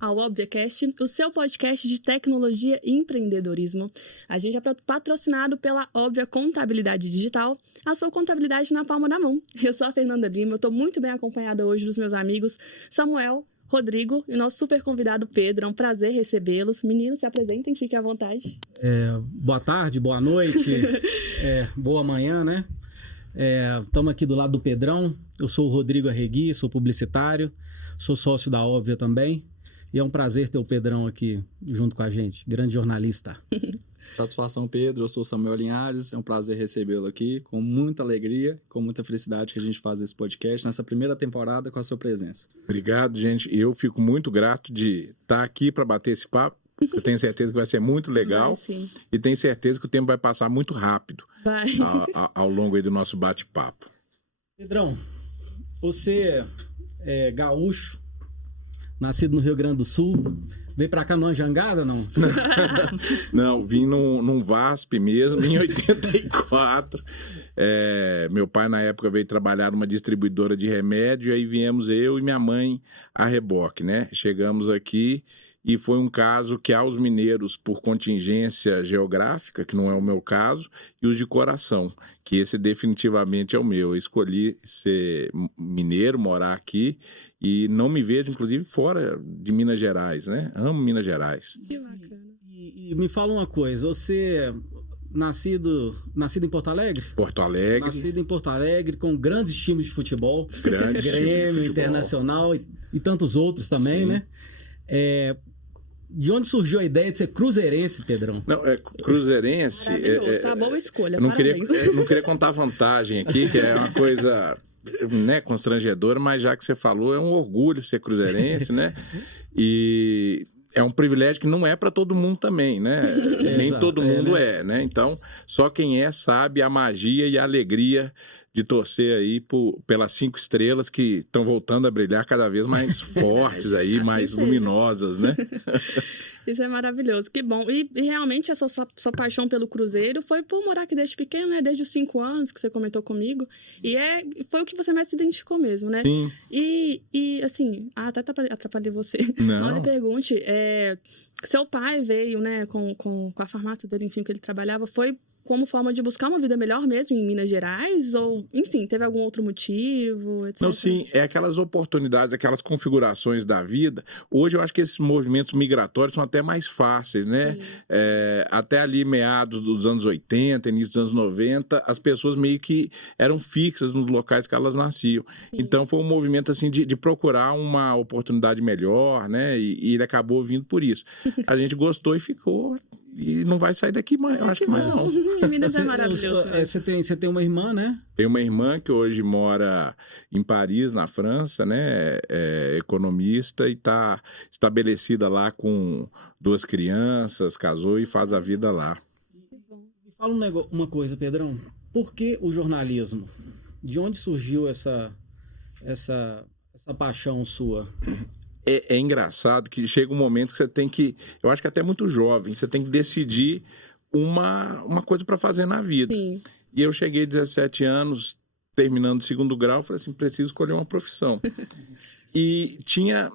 ao ObviaCast, o seu podcast de tecnologia e empreendedorismo. A gente é patrocinado pela Óbvia Contabilidade Digital, a sua contabilidade na palma da mão. Eu sou a Fernanda Lima, eu estou muito bem acompanhada hoje dos meus amigos Samuel, Rodrigo e nosso super convidado Pedro. É um prazer recebê-los. Meninos, se apresentem, fiquem à vontade. Boa tarde, boa noite, boa manhã, né? Estamos aqui do lado do Pedrão. Eu sou o Rodrigo Arregui, sou publicitário, sou sócio da Óbvia também. E é um prazer ter o Pedrão aqui junto com a gente, grande jornalista. Satisfação, Pedro. Eu sou Samuel Linhares. É um prazer recebê-lo aqui, com muita alegria, com muita felicidade que a gente faz esse podcast nessa primeira temporada com a sua presença. Obrigado, gente. Eu fico muito grato de estar aqui para bater esse papo. Eu tenho certeza que vai ser muito legal. Sim. E tenho certeza que o tempo vai passar muito rápido ao longo aí do nosso bate-papo. Pedrão, você é gaúcho, nascido no Rio Grande do Sul, veio pra cá numa jangada, não? Não, vim num VASP mesmo, em 84. Meu pai, na época, veio trabalhar numa distribuidora de remédio, aí viemos eu e minha mãe a reboque, né? Chegamos aqui e foi um caso que aos mineiros, por contingência geográfica, que não é o meu caso, e os de coração, que esse definitivamente é o meu. Eu escolhi ser mineiro, morar aqui, e não me vejo, inclusive, fora de Minas Gerais, né? Amo Minas Gerais. Que bacana. E me fala uma coisa, você nascido em Porto Alegre? Porto Alegre. Nascido em Porto Alegre, com grandes times de futebol. Grandes Grêmio, Internacional e tantos outros também, Sim. né? De onde surgiu a ideia de ser cruzeirense, Pedrão? Não, cruzeirense... Maravilhoso, tá boa escolha, eu não parabéns. não queria contar vantagem aqui, que é uma coisa, né, constrangedora, mas já que você falou, é um orgulho ser cruzeirense, né? E é um privilégio que não é para todo mundo também, né? Nem todo mundo né? né? Então, só quem sabe a magia e a alegria de torcer aí pelas 5 estrelas que estão voltando a brilhar cada vez mais fortes aí, Assim mais seja. luminosas, né? Isso é maravilhoso, que bom. E realmente essa sua paixão pelo Cruzeiro foi por morar aqui desde pequeno, né? Desde os 5 anos que você comentou comigo. E foi o que você mais se identificou mesmo, né? Sim. E assim, até atrapalhei você. Não. Olha, pergunte, seu pai veio, né, com a farmácia dele, enfim, que ele trabalhava, foi como forma de buscar uma vida melhor mesmo em Minas Gerais? Ou, enfim, teve algum outro motivo, etc? Não, sim, aquelas oportunidades, aquelas configurações da vida. Hoje eu acho que esses movimentos migratórios são até mais fáceis, né? Até ali meados dos anos 80, início dos anos 90, as pessoas meio que eram fixas nos locais que elas nasciam. Sim. Então foi um movimento assim de procurar uma oportunidade melhor, né? E ele acabou vindo por isso. A gente gostou e ficou... E não vai sair daqui mais, eu acho que mais não. Minas é maravilhoso. Você tem uma irmã, né? Tenho uma irmã que hoje mora em Paris, na França, né? É economista e está estabelecida lá com 2 crianças, casou e faz a vida lá. Me fala uma coisa, Pedrão. Por que o jornalismo? De onde surgiu essa paixão sua? É engraçado que chega um momento que você tem que... Eu acho que até muito jovem, você tem que decidir uma coisa para fazer na vida. Sim. E eu cheguei 17 anos, terminando o 2º grau, falei assim, preciso escolher uma profissão. E tinha...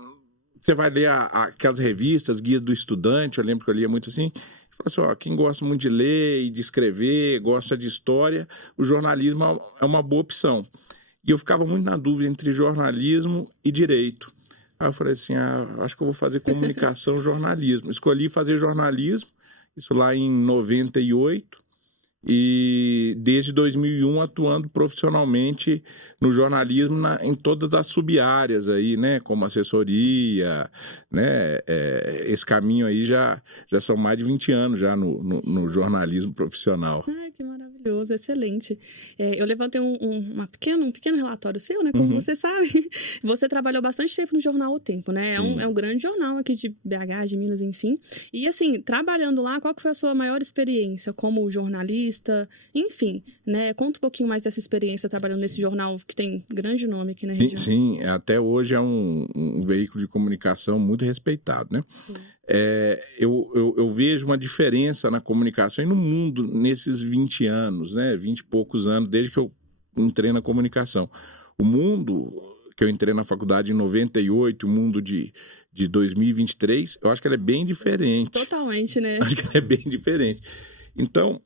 Você vai ler aquelas revistas, guias do estudante, eu lembro que eu lia muito assim, falei assim, quem gosta muito de ler e de escrever, gosta de história, o jornalismo é uma boa opção. E eu ficava muito na dúvida entre jornalismo e direito. Aí eu falei assim, acho que eu vou fazer comunicação e jornalismo. Escolhi fazer jornalismo, isso lá em 98, e desde 2001 atuando profissionalmente no jornalismo em todas as sub-áreas aí, né, como assessoria, né, esse caminho aí já são mais de 20 anos já no jornalismo profissional. Que maravilhoso, excelente. Eu levantei um pequeno relatório seu, né? Como você sabe, você trabalhou bastante tempo no jornal O Tempo, né? É um grande jornal aqui de BH, de Minas, enfim. E assim, trabalhando lá, qual que foi a sua maior experiência como jornalista? Enfim, né? Conta um pouquinho mais dessa experiência trabalhando nesse jornal que tem grande nome aqui na região. Sim, até hoje é um veículo de comunicação muito respeitado, né? Eu vejo uma diferença na comunicação e no mundo nesses 20 anos, né? 20 e poucos anos, desde que eu entrei na comunicação. O mundo que eu entrei na faculdade em 98, o mundo de 2023, eu acho que ela é bem diferente. Totalmente, né? Acho que ela é bem diferente. Então,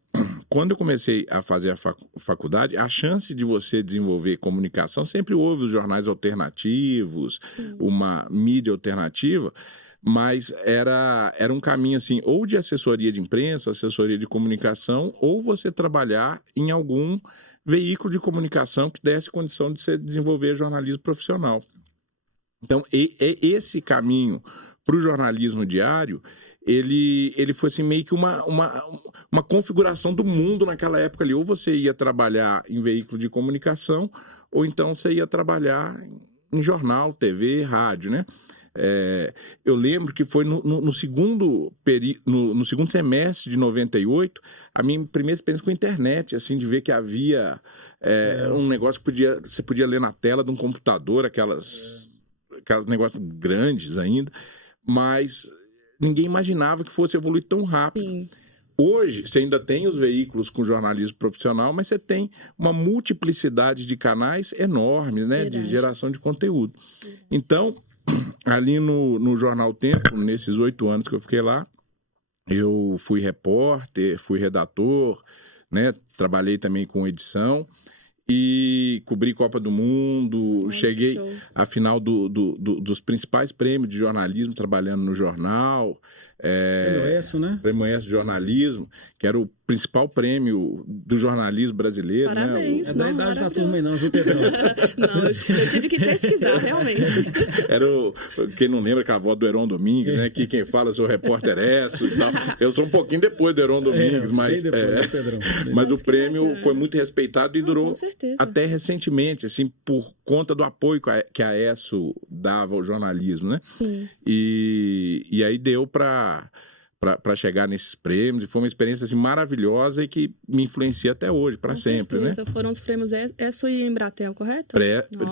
quando eu comecei a fazer a faculdade, a chance de você desenvolver comunicação, sempre houve os jornais alternativos, uma mídia alternativa, mas era um caminho assim, ou de assessoria de imprensa, assessoria de comunicação, ou você trabalhar em algum veículo de comunicação que desse condição de você desenvolver jornalismo profissional. Então, esse caminho para o jornalismo diário, ele foi assim, meio que uma configuração do mundo naquela época ali. Ou você ia trabalhar em veículo de comunicação, ou então você ia trabalhar em jornal, TV, rádio, né? Eu lembro que foi no segundo semestre de 98, a minha primeira experiência com a internet, assim, de ver que havia um negócio que você podia ler na tela de um computador, aqueles negócios grandes ainda, mas ninguém imaginava que fosse evoluir tão rápido. Sim. Hoje, você ainda tem os veículos com jornalismo profissional, mas você tem uma multiplicidade de canais enormes, né, de geração de conteúdo. Então, ali no Jornal Tempo, nesses 8 anos que eu fiquei lá, eu fui repórter, fui redator, né, trabalhei também com edição e cobri Copa do Mundo, cheguei à final dos principais prêmios de jornalismo trabalhando no jornal. Prêmio ESSO, né? Prêmio ESSO de jornalismo, que era o principal prêmio do jornalismo brasileiro. Parabéns, né? É da idade da turma aí não, viu, Pedrão? Não, eu tive que pesquisar, realmente. Era quem não lembra, que a avó do Heron Domingues, né? Que quem fala, seu repórter Esso e tal. Eu sou um pouquinho depois do Heron Domingues, mas, depois, Pedrão. Mas o prêmio foi muito respeitado e durou certeza. até recentemente, assim, por conta do apoio que a ESSO dava ao jornalismo, né? Sim. E aí deu para chegar nesses prêmios, e foi uma experiência assim, maravilhosa e que me influencia até hoje, para sempre, certeza. né? Foram os prêmios ESSO e Embratel, correto?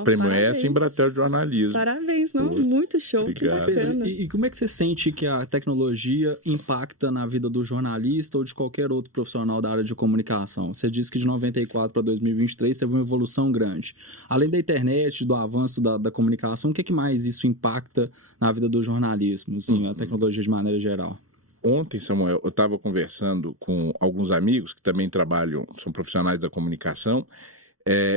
Prêmio ESSO e Embratel de jornalismo. Parabéns, não? Muito show, Obrigado. que bacana. E como é que você sente que a tecnologia impacta na vida do jornalista ou de qualquer outro profissional da área de comunicação? Você disse que de 94 para 2023 teve uma evolução grande. Além da internet, do avanço da comunicação, o que mais isso impacta na vida do jornalismo, assim, a tecnologia de maneira geral? Ontem, Samuel, eu estava conversando com alguns amigos que também trabalham, são profissionais da comunicação.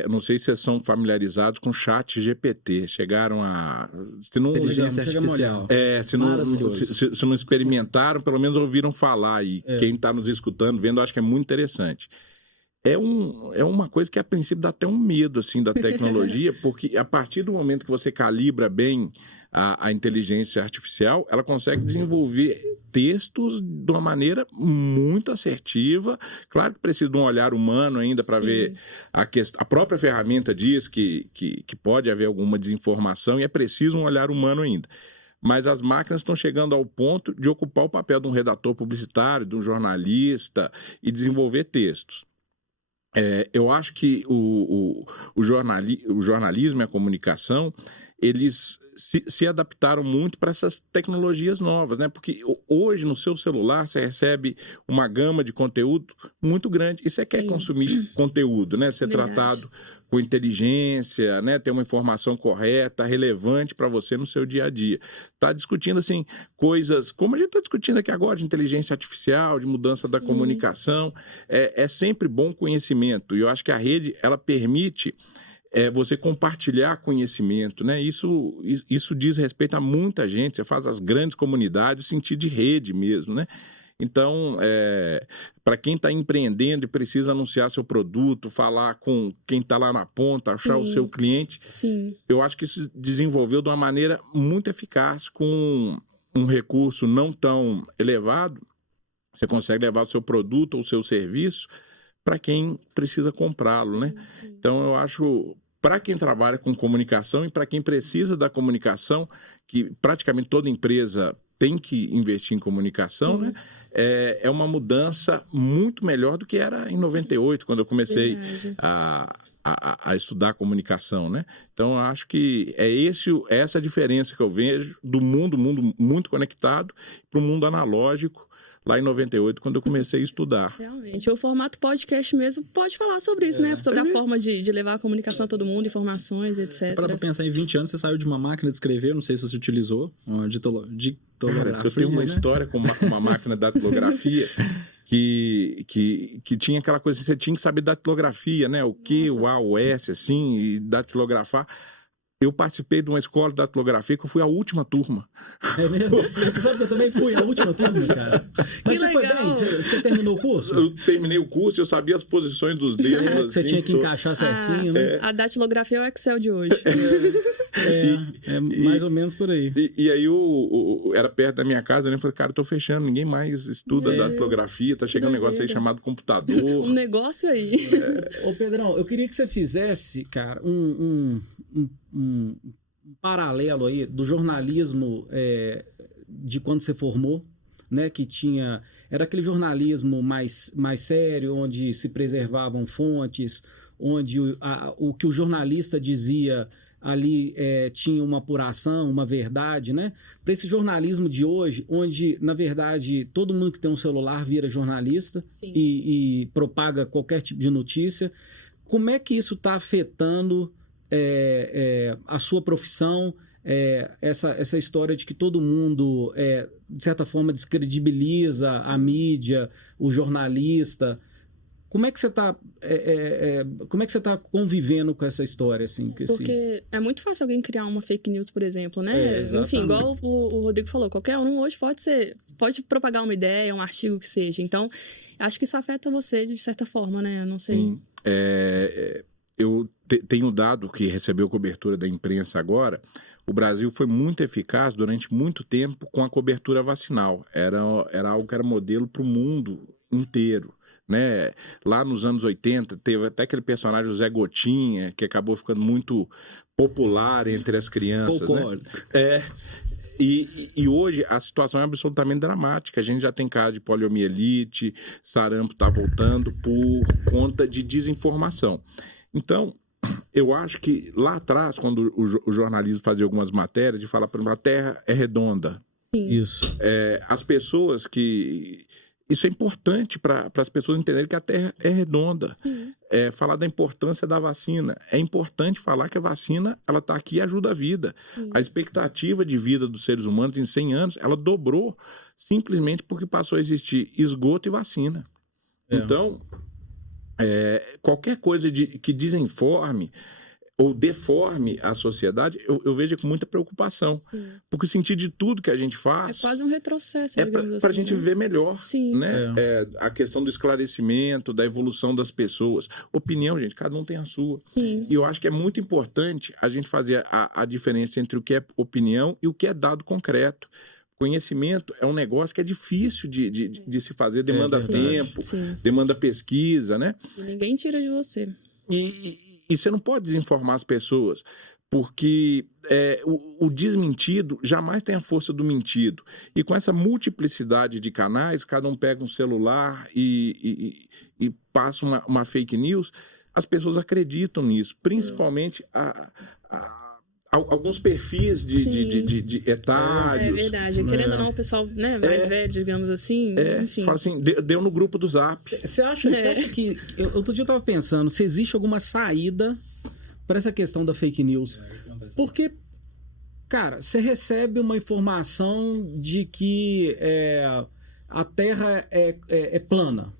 Não sei se vocês são familiarizados com o chat GPT. Chegaram a... Inteligência artificial. Se não experimentaram, pelo menos ouviram falar. E quem está nos escutando, vendo, acho que é muito interessante. É uma coisa que, a princípio, dá até um medo assim, da tecnologia, porque a partir do momento que você calibra bem a inteligência artificial, ela consegue desenvolver textos de uma maneira muito assertiva. Claro que precisa de um olhar humano ainda para ver a questão. A própria ferramenta diz que pode haver alguma desinformação e é preciso um olhar humano ainda. Mas as máquinas estão chegando ao ponto de ocupar o papel de um redator publicitário, de um jornalista e desenvolver textos. Eu acho que o jornalismo e a comunicação, eles se adaptaram muito para essas tecnologias novas, né? Porque hoje no seu celular você recebe uma gama de conteúdo muito grande e você quer consumir conteúdo, né? Ser tratado com inteligência, né? Ter uma informação correta, relevante para você no seu dia a dia. Tá discutindo assim coisas como a gente está discutindo aqui agora, de inteligência artificial, de mudança da comunicação. É sempre bom conhecimento e eu acho que a rede ela permite você compartilhar conhecimento, né? Isso diz respeito a muita gente. Você faz as grandes comunidades, o sentido de rede mesmo, né? Então, para quem está empreendendo e precisa anunciar seu produto, falar com quem está lá na ponta, achar o seu cliente, eu acho que isso desenvolveu de uma maneira muito eficaz, com um recurso não tão elevado. Você consegue levar o seu produto ou o seu serviço para quem precisa comprá-lo, né? Então, eu acho, para quem trabalha com comunicação e para quem precisa da comunicação, que praticamente toda empresa tem que investir em comunicação, né? É uma mudança muito melhor do que era em 98, quando eu comecei a estudar comunicação, né? Então, eu acho que essa diferença que eu vejo do mundo muito conectado para o mundo analógico, lá em 98, quando eu comecei a estudar. Realmente. O formato podcast mesmo pode falar sobre isso, né? Sobre a forma de levar a comunicação a todo mundo, informações, etc. Para pensar, em 20 anos você saiu de uma máquina de escrever, não sei se você utilizou, uma ditolografia. Cara, eu tenho uma história com uma máquina de datilografia que tinha aquela coisa, você tinha que saber datilografia, né? O Q, o A, o S, assim, e datilografar. Eu participei de uma escola de datilografia que eu fui a última turma. É mesmo? Você sabe que eu também fui a última turma, cara. Mas você foi bem? Você terminou o curso? Eu terminei o curso, eu sabia as posições dos dedos. Assim, você tinha que encaixar certinho, né? A datilografia é o Excel de hoje. Mais ou menos por aí. E aí, era perto da minha casa, né? Eu falei, cara, eu tô fechando, ninguém mais estuda datilografia, tá chegando um negócio aí chamado computador. Um negócio aí. Ô, Pedrão, eu queria que você fizesse, cara, um paralelo aí do jornalismo de quando você formou, né, que era aquele jornalismo mais sério, onde se preservavam fontes, onde o que o jornalista dizia ali tinha uma apuração, uma verdade, né? Para esse jornalismo de hoje, onde, na verdade, todo mundo que tem um celular vira jornalista e propaga qualquer tipo de notícia, como é que isso está afetando a sua profissão, essa história de que todo mundo, de certa forma, descredibiliza a mídia, o jornalista? Como é que você está convivendo com essa história? Assim, Porque é muito fácil alguém criar uma fake news, por exemplo, né? Enfim, igual o Rodrigo falou, qualquer um hoje pode propagar uma ideia, um artigo que seja. Então, acho que isso afeta você de certa forma, né? Eu não sei. Sim. Eu tenho dado que recebeu cobertura da imprensa agora. O Brasil foi muito eficaz durante muito tempo com a cobertura vacinal. Era algo que era modelo para o mundo inteiro, né? Lá nos anos 80, teve até aquele personagem, o Zé Gotinha, que acabou ficando muito popular entre as crianças. Né? E hoje a situação é absolutamente dramática. A gente já tem caso de poliomielite, sarampo está voltando por conta de desinformação. Então, eu acho que lá atrás, quando o jornalismo fazia algumas matérias, de falar, por exemplo, a Terra é redonda. Sim. Isso. As pessoas que... Isso é importante para as pessoas entenderem que a Terra é redonda. Falar da importância da vacina. É importante falar que a vacina ela está aqui e ajuda a vida. A expectativa de vida dos seres humanos em 100 anos, ela dobrou simplesmente porque passou a existir esgoto e vacina. Então, qualquer coisa que desinforme ou deforme a sociedade, eu vejo com muita preocupação. Porque o sentido de tudo que a gente faz... É quase um retrocesso, digamos para a assim, gente viver melhor. Né? A questão do esclarecimento, da evolução das pessoas. Opinião, gente, cada um tem a sua. E eu acho que é muito importante a gente fazer a diferença entre o que é opinião e o que é dado concreto. Conhecimento é um negócio que é difícil de se fazer, demanda tempo, demanda pesquisa, né? E ninguém tira de você. E você não pode desinformar as pessoas, porque o desmentido jamais tem a força do mentido. E com essa multiplicidade de canais, cada um pega um celular e passa uma fake news, as pessoas acreditam nisso, principalmente alguns perfis de etários. É verdade. Querendo ou não, o pessoal, né, mais velho, digamos assim. Enfim. Fala assim, deu no grupo do Zap. Você acha que... Outro dia eu estava pensando, se existe alguma saída para essa questão da fake news. Porque, cara, você recebe uma informação de que a Terra é plana.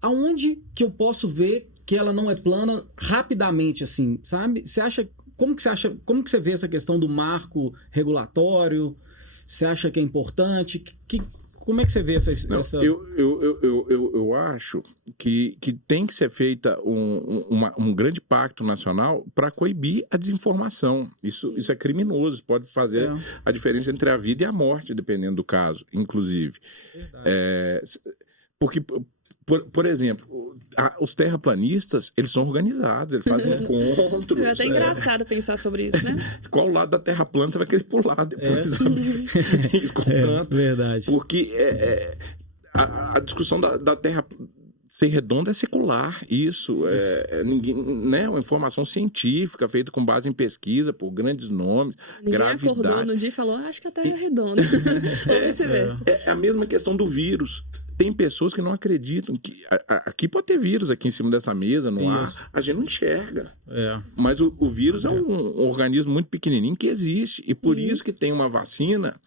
Aonde que eu posso ver que ela não é plana rapidamente, assim, sabe? Você acha... Como que você vê essa questão do marco regulatório? Você acha que é importante? Como é que você vê essa... Eu acho que tem que ser feita um grande pacto nacional para coibir a desinformação. Isso é criminoso, pode fazer a diferença entre a vida e a morte, dependendo do caso, inclusive. Porque, por exemplo, os terraplanistas, eles são organizados, eles fazem encontros. É até engraçado pensar sobre isso, né? Qual lado da terra plana você vai querer pular depois? Isso com canto. Verdade. Porque a discussão da terra ser redonda é secular, isso. Ninguém, né? Uma informação científica feita com base em pesquisa por grandes nomes, Ninguém gravidade. acordou no dia e falou, acho que a Terra é redonda. Ou vice-versa. É a mesma questão do vírus. Tem pessoas que não acreditam que... Aqui pode ter vírus aqui em cima dessa mesa, no ar. A gente não enxerga. Mas o vírus é um organismo muito pequenininho que existe. E por isso que tem uma vacina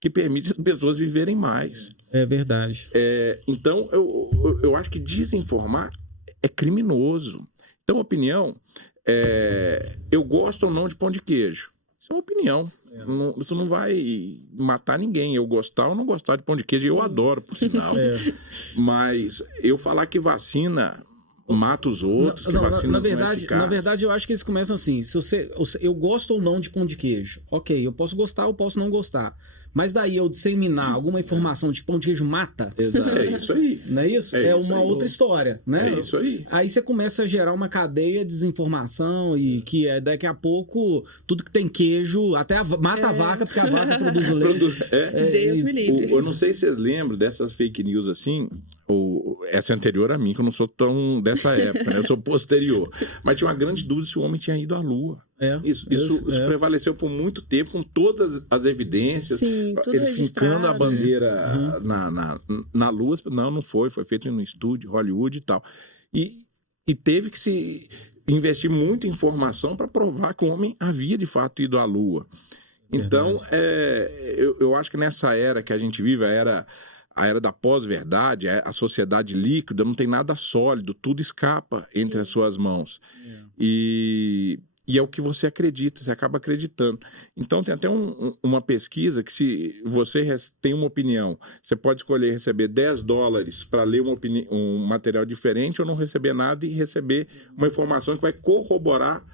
que permite as pessoas viverem mais. É verdade. Então, eu acho que desinformar é criminoso. Então, opinião, eu gosto ou não de pão de queijo. Isso é uma opinião. Isso não vai matar ninguém. Eu gostar ou não gostar de pão de queijo. Eu adoro, por sinal. Mas eu falar que vacina mata os outros, que vacina na não é eficaz. Na verdade, eu acho que eles começam assim. Eu gosto ou não de pão de queijo. Ok, eu posso gostar ou posso não gostar. Mas daí eu disseminar alguma informação de que pão de queijo mata. Exato. É isso aí. Não é isso? É uma outra história, né? É isso aí. Aí você começa a gerar uma cadeia de desinformação e que daqui a pouco tudo que tem queijo, até mata a vaca, porque a vaca produz o leite. Deus me livre. Eu não sei se vocês lembram dessas fake news assim, ou essa é anterior a mim, que eu não sou tão dessa época, né? Eu sou posterior. Mas tinha uma grande dúvida se o homem tinha ido à Lua. Isso prevaleceu por muito tempo, com todas as evidências. Sim, tudo eles fincando a bandeira na Lua. Não foi feito em um estúdio, Hollywood e tal. E teve que se investir muita informação para provar que o homem havia de fato ido à Lua. Então, eu acho que nessa era que a gente vive, a era da pós-verdade, a sociedade líquida, não tem nada sólido, tudo escapa entre as suas mãos. E é o que você acredita, você acaba acreditando. Então, tem até uma pesquisa que, se você tem uma opinião, você pode escolher receber $10 para ler um material diferente ou não receber nada e receber uma informação que vai corroborar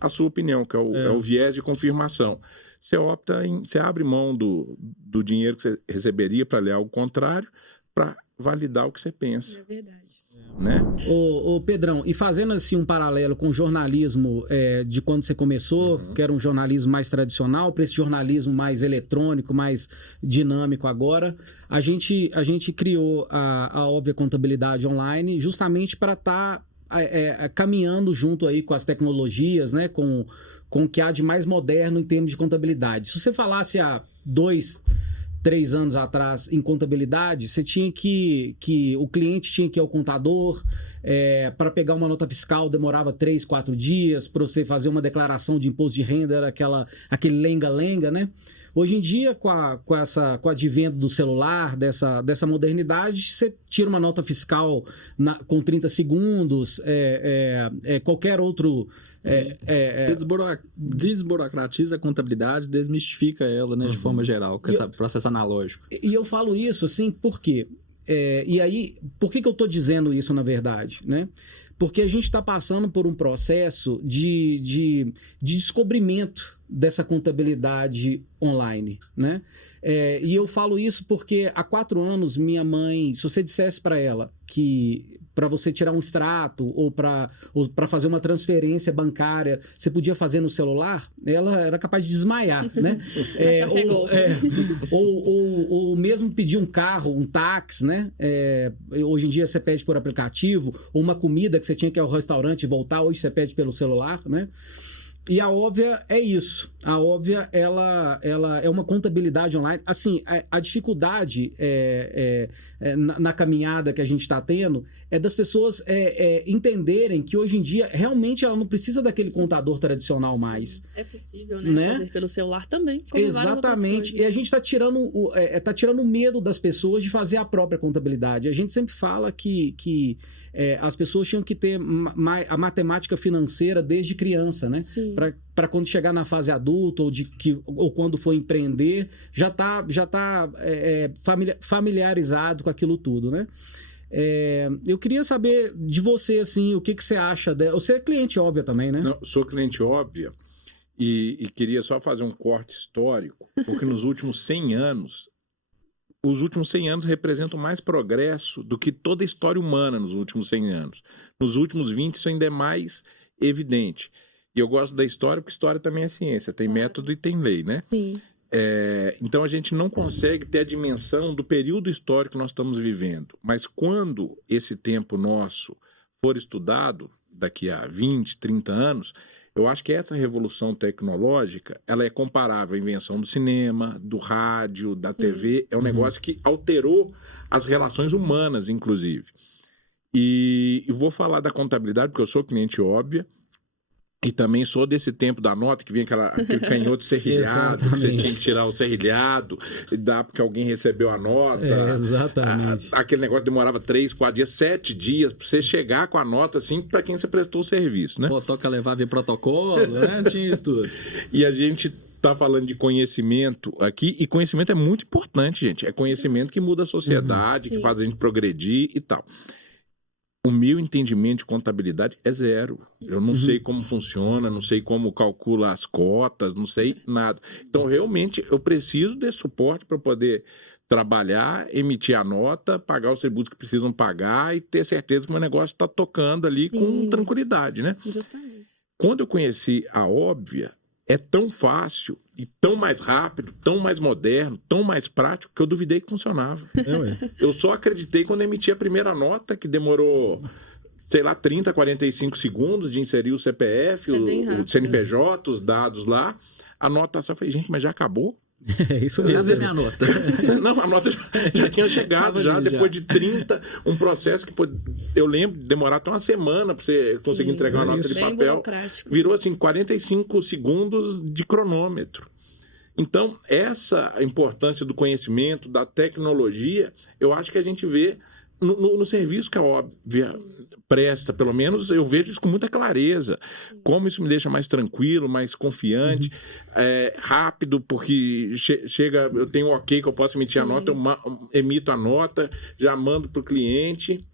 a sua opinião, que é o viés de confirmação. Você abre mão do dinheiro que você receberia para ler algo contrário, para validar o que você pensa. É verdade. Né? Ô Pedrão, e fazendo assim um paralelo com o jornalismo de quando você começou, que era um jornalismo mais tradicional, para esse jornalismo mais eletrônico, mais dinâmico agora, a gente criou a Óbvia Contabilidade Online justamente para estar caminhando junto aí com as tecnologias, né, com o que há de mais moderno em termos de contabilidade. Se você falasse há 2-3 anos atrás em contabilidade, você tinha que o cliente tinha que ir ao contador, para pegar uma nota fiscal demorava 3-4 dias, para você fazer uma declaração de imposto de renda era aquele lenga-lenga, né? Hoje em dia, com o advento do celular, dessa modernidade, você tira uma nota fiscal com 30 segundos, qualquer outro... Você desburocratiza a contabilidade, desmistifica ela, né, de forma geral, com esse processo analógico. E eu falo isso assim, por quê? E aí, por que eu estou dizendo isso, na verdade, né? Porque a gente está passando por um processo de descobrimento dessa contabilidade online, né? E eu falo isso porque há 4 anos minha mãe, se você dissesse para ela que para você tirar um extrato ou para fazer uma transferência bancária você podia fazer no celular, ela era capaz de desmaiar, né? Ou mesmo pedir um carro, um táxi, né? Hoje em dia você pede por aplicativo, ou uma comida que você tinha que ir ao restaurante e voltar, hoje você pede pelo celular, né? E a Óbvia é isso. A Óbvia, ela é uma contabilidade online. Assim, a dificuldade na caminhada que a gente está tendo é das pessoas entenderem que hoje em dia, realmente, ela não precisa daquele contador tradicional mais. É possível, né? Fazer pelo celular também. Exatamente. E a gente está tirando o medo das pessoas de fazer a própria contabilidade. A gente sempre fala que as pessoas tinham que ter a matemática financeira desde criança, né? Para quando chegar na fase adulta ou quando for empreender, já tá familiarizado com aquilo tudo, né? Eu queria saber de você, assim, o que você acha Você é cliente Óbvia também, né? Não, sou cliente Óbvia e queria só fazer um corte histórico, porque nos últimos 100 anos os últimos 100 anos representam mais progresso do que toda a história humana nos últimos 100 anos. Nos últimos 20, isso ainda é mais evidente. E eu gosto da história porque história também é ciência, tem método e tem lei, né? Sim. Então a gente não consegue ter a dimensão do período histórico que nós estamos vivendo. Mas quando esse tempo nosso for estudado, daqui a 20, 30 anos, eu acho que essa revolução tecnológica, ela é comparável à invenção do cinema, do rádio, da TV. É um negócio que alterou as relações humanas, inclusive. E eu vou falar da contabilidade, porque eu sou cliente óbvia. E também sou desse tempo da nota, que vinha aquele canhoto serrilhado, que você tinha que tirar o serrilhado, e dar porque alguém recebeu a nota. Exatamente. Aquele negócio demorava 3, 4 dias, 7 dias, para você chegar com a nota, assim, para quem você prestou o serviço, né? Pô, toca levar, ver protocolo, né? Tinha isso tudo. E a gente tá falando de conhecimento aqui, e conhecimento é muito importante, gente. É conhecimento que muda a sociedade, que faz a gente progredir e tal. O meu entendimento de contabilidade é zero. Eu não sei como funciona, não sei como calcula as cotas, não sei nada. Então, realmente, eu preciso desse suporte para poder trabalhar, emitir a nota, pagar os tributos que precisam pagar e ter certeza que o meu negócio está tocando ali com tranquilidade, né? Justamente. Quando eu conheci a Óbvia, é tão fácil e tão mais rápido, tão mais moderno, tão mais prático, que eu duvidei que funcionava. Eu só acreditei quando emiti a primeira nota, que demorou, sei lá, 30, 45 segundos de inserir o CPF, o CNPJ, os dados lá. A nota só foi, gente, mas já acabou? É isso Eu mesmo. levei minha nota. Não, a nota já tinha chegado, já depois de 30, um processo que eu lembro de demorar até uma semana para você conseguir entregar uma nota de papel. Virou assim 45 segundos de cronômetro. Então, essa importância do conhecimento, da tecnologia, eu acho que a gente vê no serviço que a Óbvia presta, pelo menos eu vejo isso com muita clareza. Como isso me deixa mais tranquilo, mais confiante, rápido, porque chega, eu tenho um ok que eu posso emitir a nota, eu emito a nota, já mando para o cliente.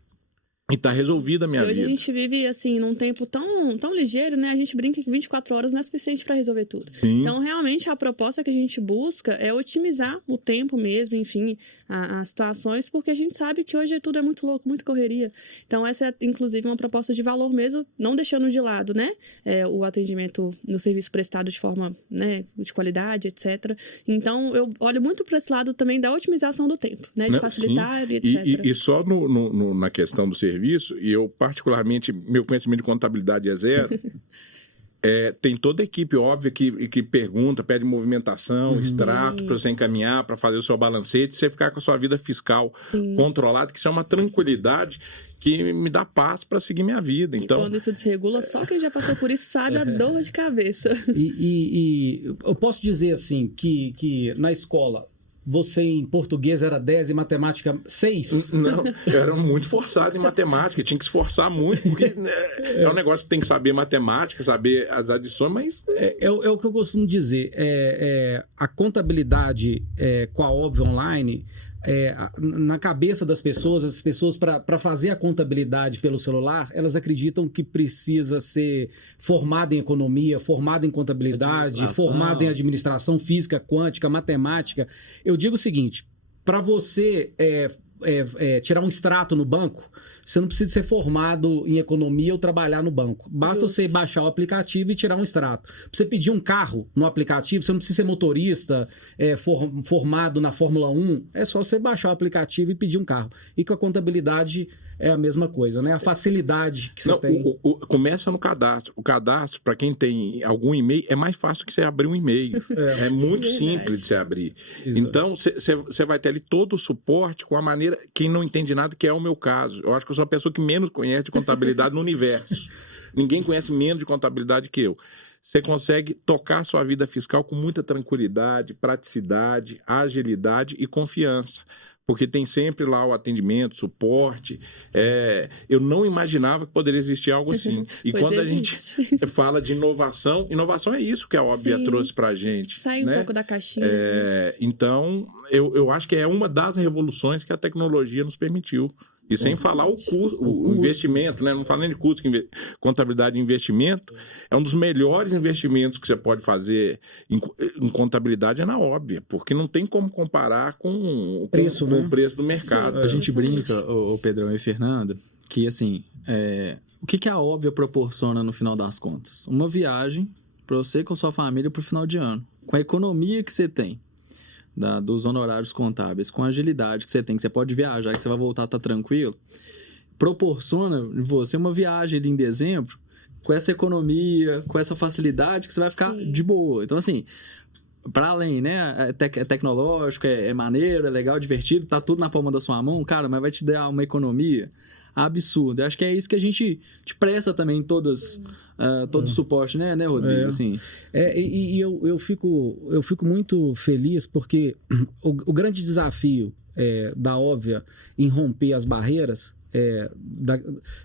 E tá resolvida a minha vida. Hoje a gente vive, assim, num tempo tão ligeiro, né? A gente brinca que 24 horas não é suficiente para resolver tudo. Sim. Então, realmente, a proposta que a gente busca é otimizar o tempo mesmo, enfim, as situações, porque a gente sabe que hoje tudo é muito louco, muita correria. Então, essa é, inclusive, uma proposta de valor mesmo, não deixando de lado, né? O atendimento no serviço prestado de forma, né, de qualidade, etc. Então, eu olho muito para esse lado também da otimização do tempo, né? De facilitar e etc. E só na questão do serviço, e eu particularmente, meu conhecimento de contabilidade é zero, tem toda a equipe óbvia que pergunta, pede movimentação, extrato para você encaminhar, para fazer o seu balancete, você ficar com a sua vida fiscal controlada, que isso é uma tranquilidade que me dá paz para seguir minha vida. Então, quando isso desregula, só quem já passou por isso sabe a dor de cabeça. E eu posso dizer assim, que na escola, você em português era 10 e matemática 6? Não, eu era muito forçado em matemática, tinha que esforçar muito, porque é um negócio que tem que saber matemática, saber as adições, mas... É o que eu costumo dizer, a contabilidade com a Óbvia Online... na cabeça das pessoas, as pessoas para fazer a contabilidade pelo celular, elas acreditam que precisa ser formada em economia, formada em contabilidade, formada em administração física, quântica, matemática. Eu digo o seguinte, para você tirar um extrato no banco, você não precisa ser formado em economia ou trabalhar no banco. Basta você baixar o aplicativo e tirar um extrato. Para você pedir um carro no aplicativo, você não precisa ser motorista, formado na Fórmula 1. É só você baixar o aplicativo e pedir um carro. E com a contabilidade é a mesma coisa, né? A facilidade que você tem. Começa no cadastro. O cadastro, para quem tem algum e-mail, é mais fácil que você abrir um e-mail. É muito simples de você abrir. Exato. Então, você vai ter ali todo o suporte com a maneira... Quem não entende nada, que é o meu caso. Eu acho que eu sou a pessoa que menos conhece de contabilidade no universo. Ninguém conhece menos de contabilidade que eu. Você consegue tocar a sua vida fiscal com muita tranquilidade, praticidade, agilidade e confiança. Porque tem sempre lá o atendimento, suporte. Eu não imaginava que poderia existir algo assim. E quando a gente fala de inovação é isso que a Óbvia trouxe para a gente. Sai um pouco da caixinha. Então, eu acho que é uma das revoluções que a tecnologia nos permitiu E sem falar o investimento, né? Não falando de custo, contabilidade de investimento é um dos melhores investimentos que você pode fazer em contabilidade é na Óbvia, porque não tem como comparar com o preço do mercado. A gente brinca, o Pedrão e Fernanda, que assim, o que a Óbvia proporciona no final das contas? Uma viagem para você com sua família para o final de ano. Com a economia que você tem, dos honorários contábeis, com a agilidade que você tem, que você pode viajar, que você vai voltar, tá tranquilo, proporciona você uma viagem ali em dezembro com essa economia, com essa facilidade que você vai ficar de boa. Então, assim, para além, né, é tecnológico, é maneiro, é legal, divertido, tá tudo na palma da sua mão, cara, mas vai te dar uma economia absurda. Eu acho que é isso que a gente te presta também todo o suporte, né, Rodrigo? Assim. E eu fico muito feliz porque o grande desafio da Óbvia em romper as barreiras,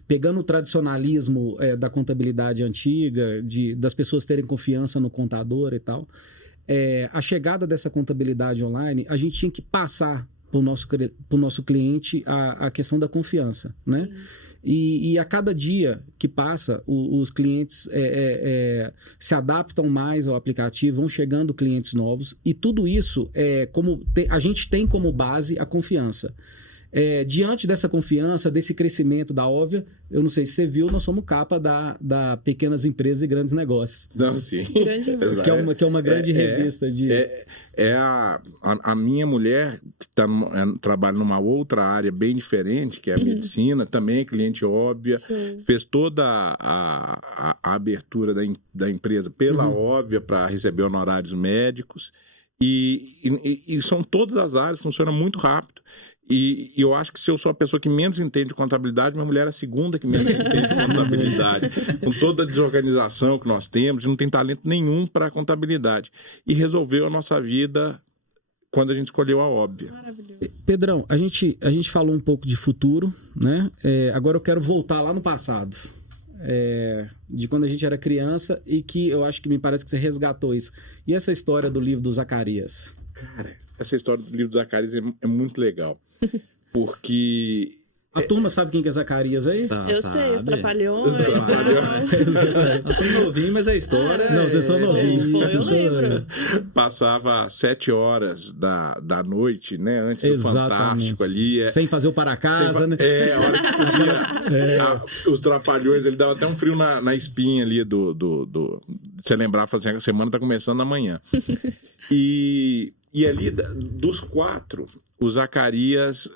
pegando o tradicionalismo da contabilidade antiga, das pessoas terem confiança no contador e tal, a chegada dessa contabilidade online, a gente tinha que passar para o nosso cliente a questão da confiança, né? E a cada dia que passa, os clientes se adaptam mais ao aplicativo, vão chegando clientes novos, e tudo isso a gente tem como base a confiança. Diante dessa confiança, desse crescimento da Óbvia, eu não sei se você viu, nós somos capa da Pequenas Empresas e Grandes Negócios. Não, sim. Que é uma grande revista de... A minha mulher, que trabalha numa outra área bem diferente, que é a medicina, também é cliente Óbvia, fez toda a abertura da empresa pela Óbvia para receber honorários médicos. E são todas as áreas, funciona muito rápido. E eu acho que se eu sou a pessoa que menos entende de contabilidade, minha mulher é a segunda que menos entende de contabilidade. Com toda a desorganização que nós temos, não tem talento nenhum para a contabilidade. E resolveu a nossa vida quando a gente escolheu a Óbvia. Maravilhoso. Pedrão, a gente falou um pouco de futuro, né? Agora eu quero voltar lá no passado. De quando a gente era criança e que eu acho que me parece que você resgatou isso. E essa história do livro do Zacarias? Cara, essa história do livro do Zacarias é muito legal. Porque... A turma sabe quem que é Zacarias aí? Eu sei, os Trapalhões. Nós somos novinhos, mas a história... Não, vocês são novinhos. Eu lembro. Passava 7 horas da noite, né? Antes do Fantástico ali. Sem fazer o para casa, né? A hora que subia os Trapalhões, ele dava até um frio na espinha ali você lembrar, assim, a semana tá começando amanhã. E ali, dos 4, o Zacarias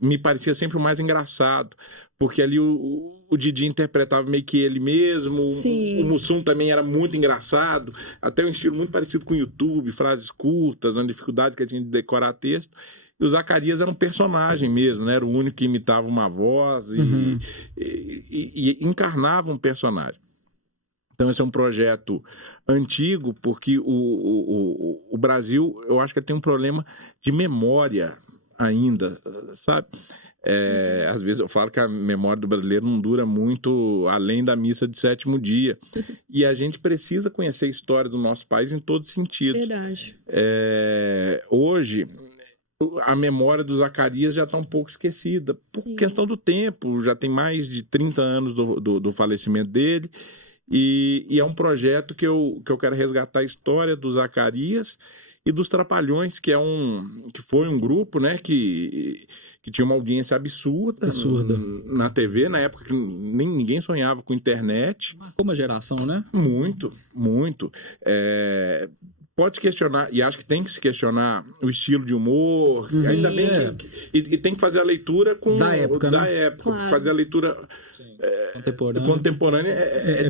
me parecia sempre o mais engraçado, porque ali o Didi interpretava meio que ele mesmo, o Mussum também era muito engraçado, até um estilo muito parecido com o YouTube, frases curtas, uma dificuldade que tinha de decorar texto. E o Zacarias era um personagem mesmo, né? Era o único que imitava uma voz e encarnava um personagem. Então, esse é um projeto antigo, porque o Brasil, eu acho que tem um problema de memória ainda, sabe? Às vezes eu falo que a memória do brasileiro não dura muito além da missa de 7º dia. E a gente precisa conhecer a história do nosso país em todos os sentidos. Verdade. Hoje, a memória do Zacarias já está um pouco esquecida, por questão do tempo. Já tem mais de 30 anos do falecimento dele. E é um projeto que eu quero resgatar a história do Zacarias e dos Trapalhões, que foi um grupo, né, que tinha uma audiência absurda. Na TV, na época que ninguém sonhava com internet. Como a geração, né? Muito, muito. Pode se questionar, e acho que tem que se questionar o estilo de humor. Ainda bem e tem que fazer a leitura da época, Claro. Fazer a leitura contemporânea é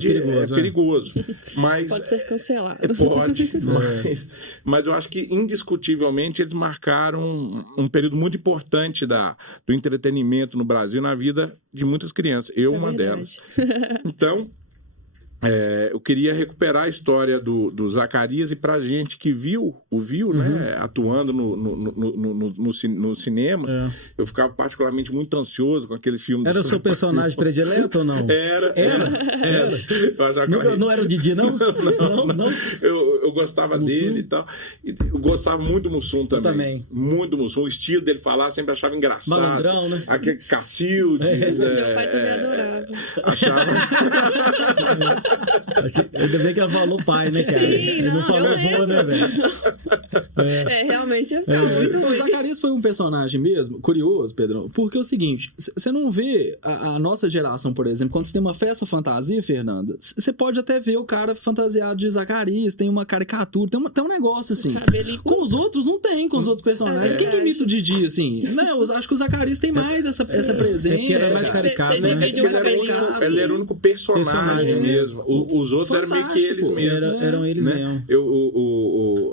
perigoso. Mas, pode ser cancelado. Pode, mas eu acho que indiscutivelmente eles marcaram um período muito importante do entretenimento no Brasil, na vida de muitas crianças. Uma delas. Então, eu queria recuperar a história do Zacarias, e pra gente que viu, né, atuando nos cinemas, eu ficava particularmente muito ansioso com aqueles filmes. Era o seu personagem predileto ou não? Era. Não era o Didi, não? Não. Eu gostava Mussum? dele e tal. E eu gostava muito do Mussum também. Eu também. Muito do Mussum. O estilo dele falar, sempre achava engraçado. Malandrão, né? Aquele Cacildes. Meu pai também adorava. Achava... Ainda bem que ela falou pai, né, cara? Sim, Ele não não, falou eu avô, né, velho? Realmente ia ficar muito O ruim. Zacarias foi um personagem mesmo, curioso, Pedrão, porque é o seguinte, você não vê a nossa geração, por exemplo, quando você tem uma festa fantasia, Fernanda, você pode até ver o cara fantasiado de Zacarias, tem uma caricatura, tem um negócio assim. Com os outros não tem, com os outros personagens. Quem que imita o Didi, assim? Não, eu acho que o Zacarias tem mais essa presença. Porque era mais caricato, né? Ele era o único personagem mesmo. Os outros eram meio que eles mesmos. Eram eles mesmo.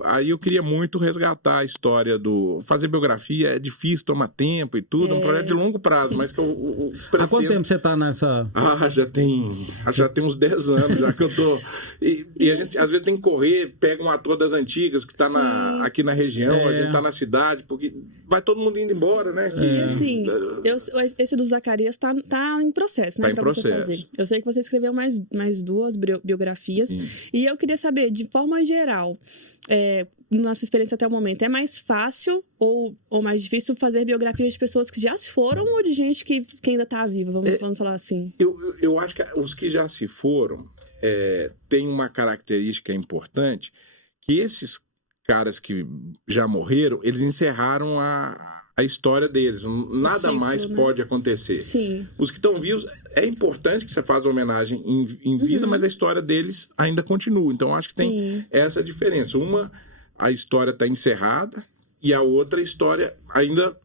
Aí eu queria muito resgatar a história fazer biografia é difícil, toma tempo e tudo, é um projeto de longo prazo, mas que eu pretendo... Há quanto tempo você tá nessa... Já tem uns 10 anos já que eu tô... E a gente, às vezes, tem que correr, pega um ator das antigas que tá aqui na região, a gente tá na cidade, porque vai todo mundo indo embora, né? E assim, esse do Zacarias tá em processo, né? Tá em processo. Eu sei que você escreveu mais duas biografias. Sim. E eu queria saber, de forma geral, na sua experiência até o momento, é mais fácil ou mais difícil fazer biografias de pessoas que já se foram ou de gente que ainda tá viva? Vamos falar assim. Eu acho que os que já se foram têm uma característica importante, que esses caras que já morreram, eles encerraram a história deles. Nada mais pode acontecer. Sim. Os que estão vivos, é importante que você faça uma homenagem em vida, mas a história deles ainda continua. Então, acho que tem essa diferença. Uma, a história está encerrada, e a outra história ainda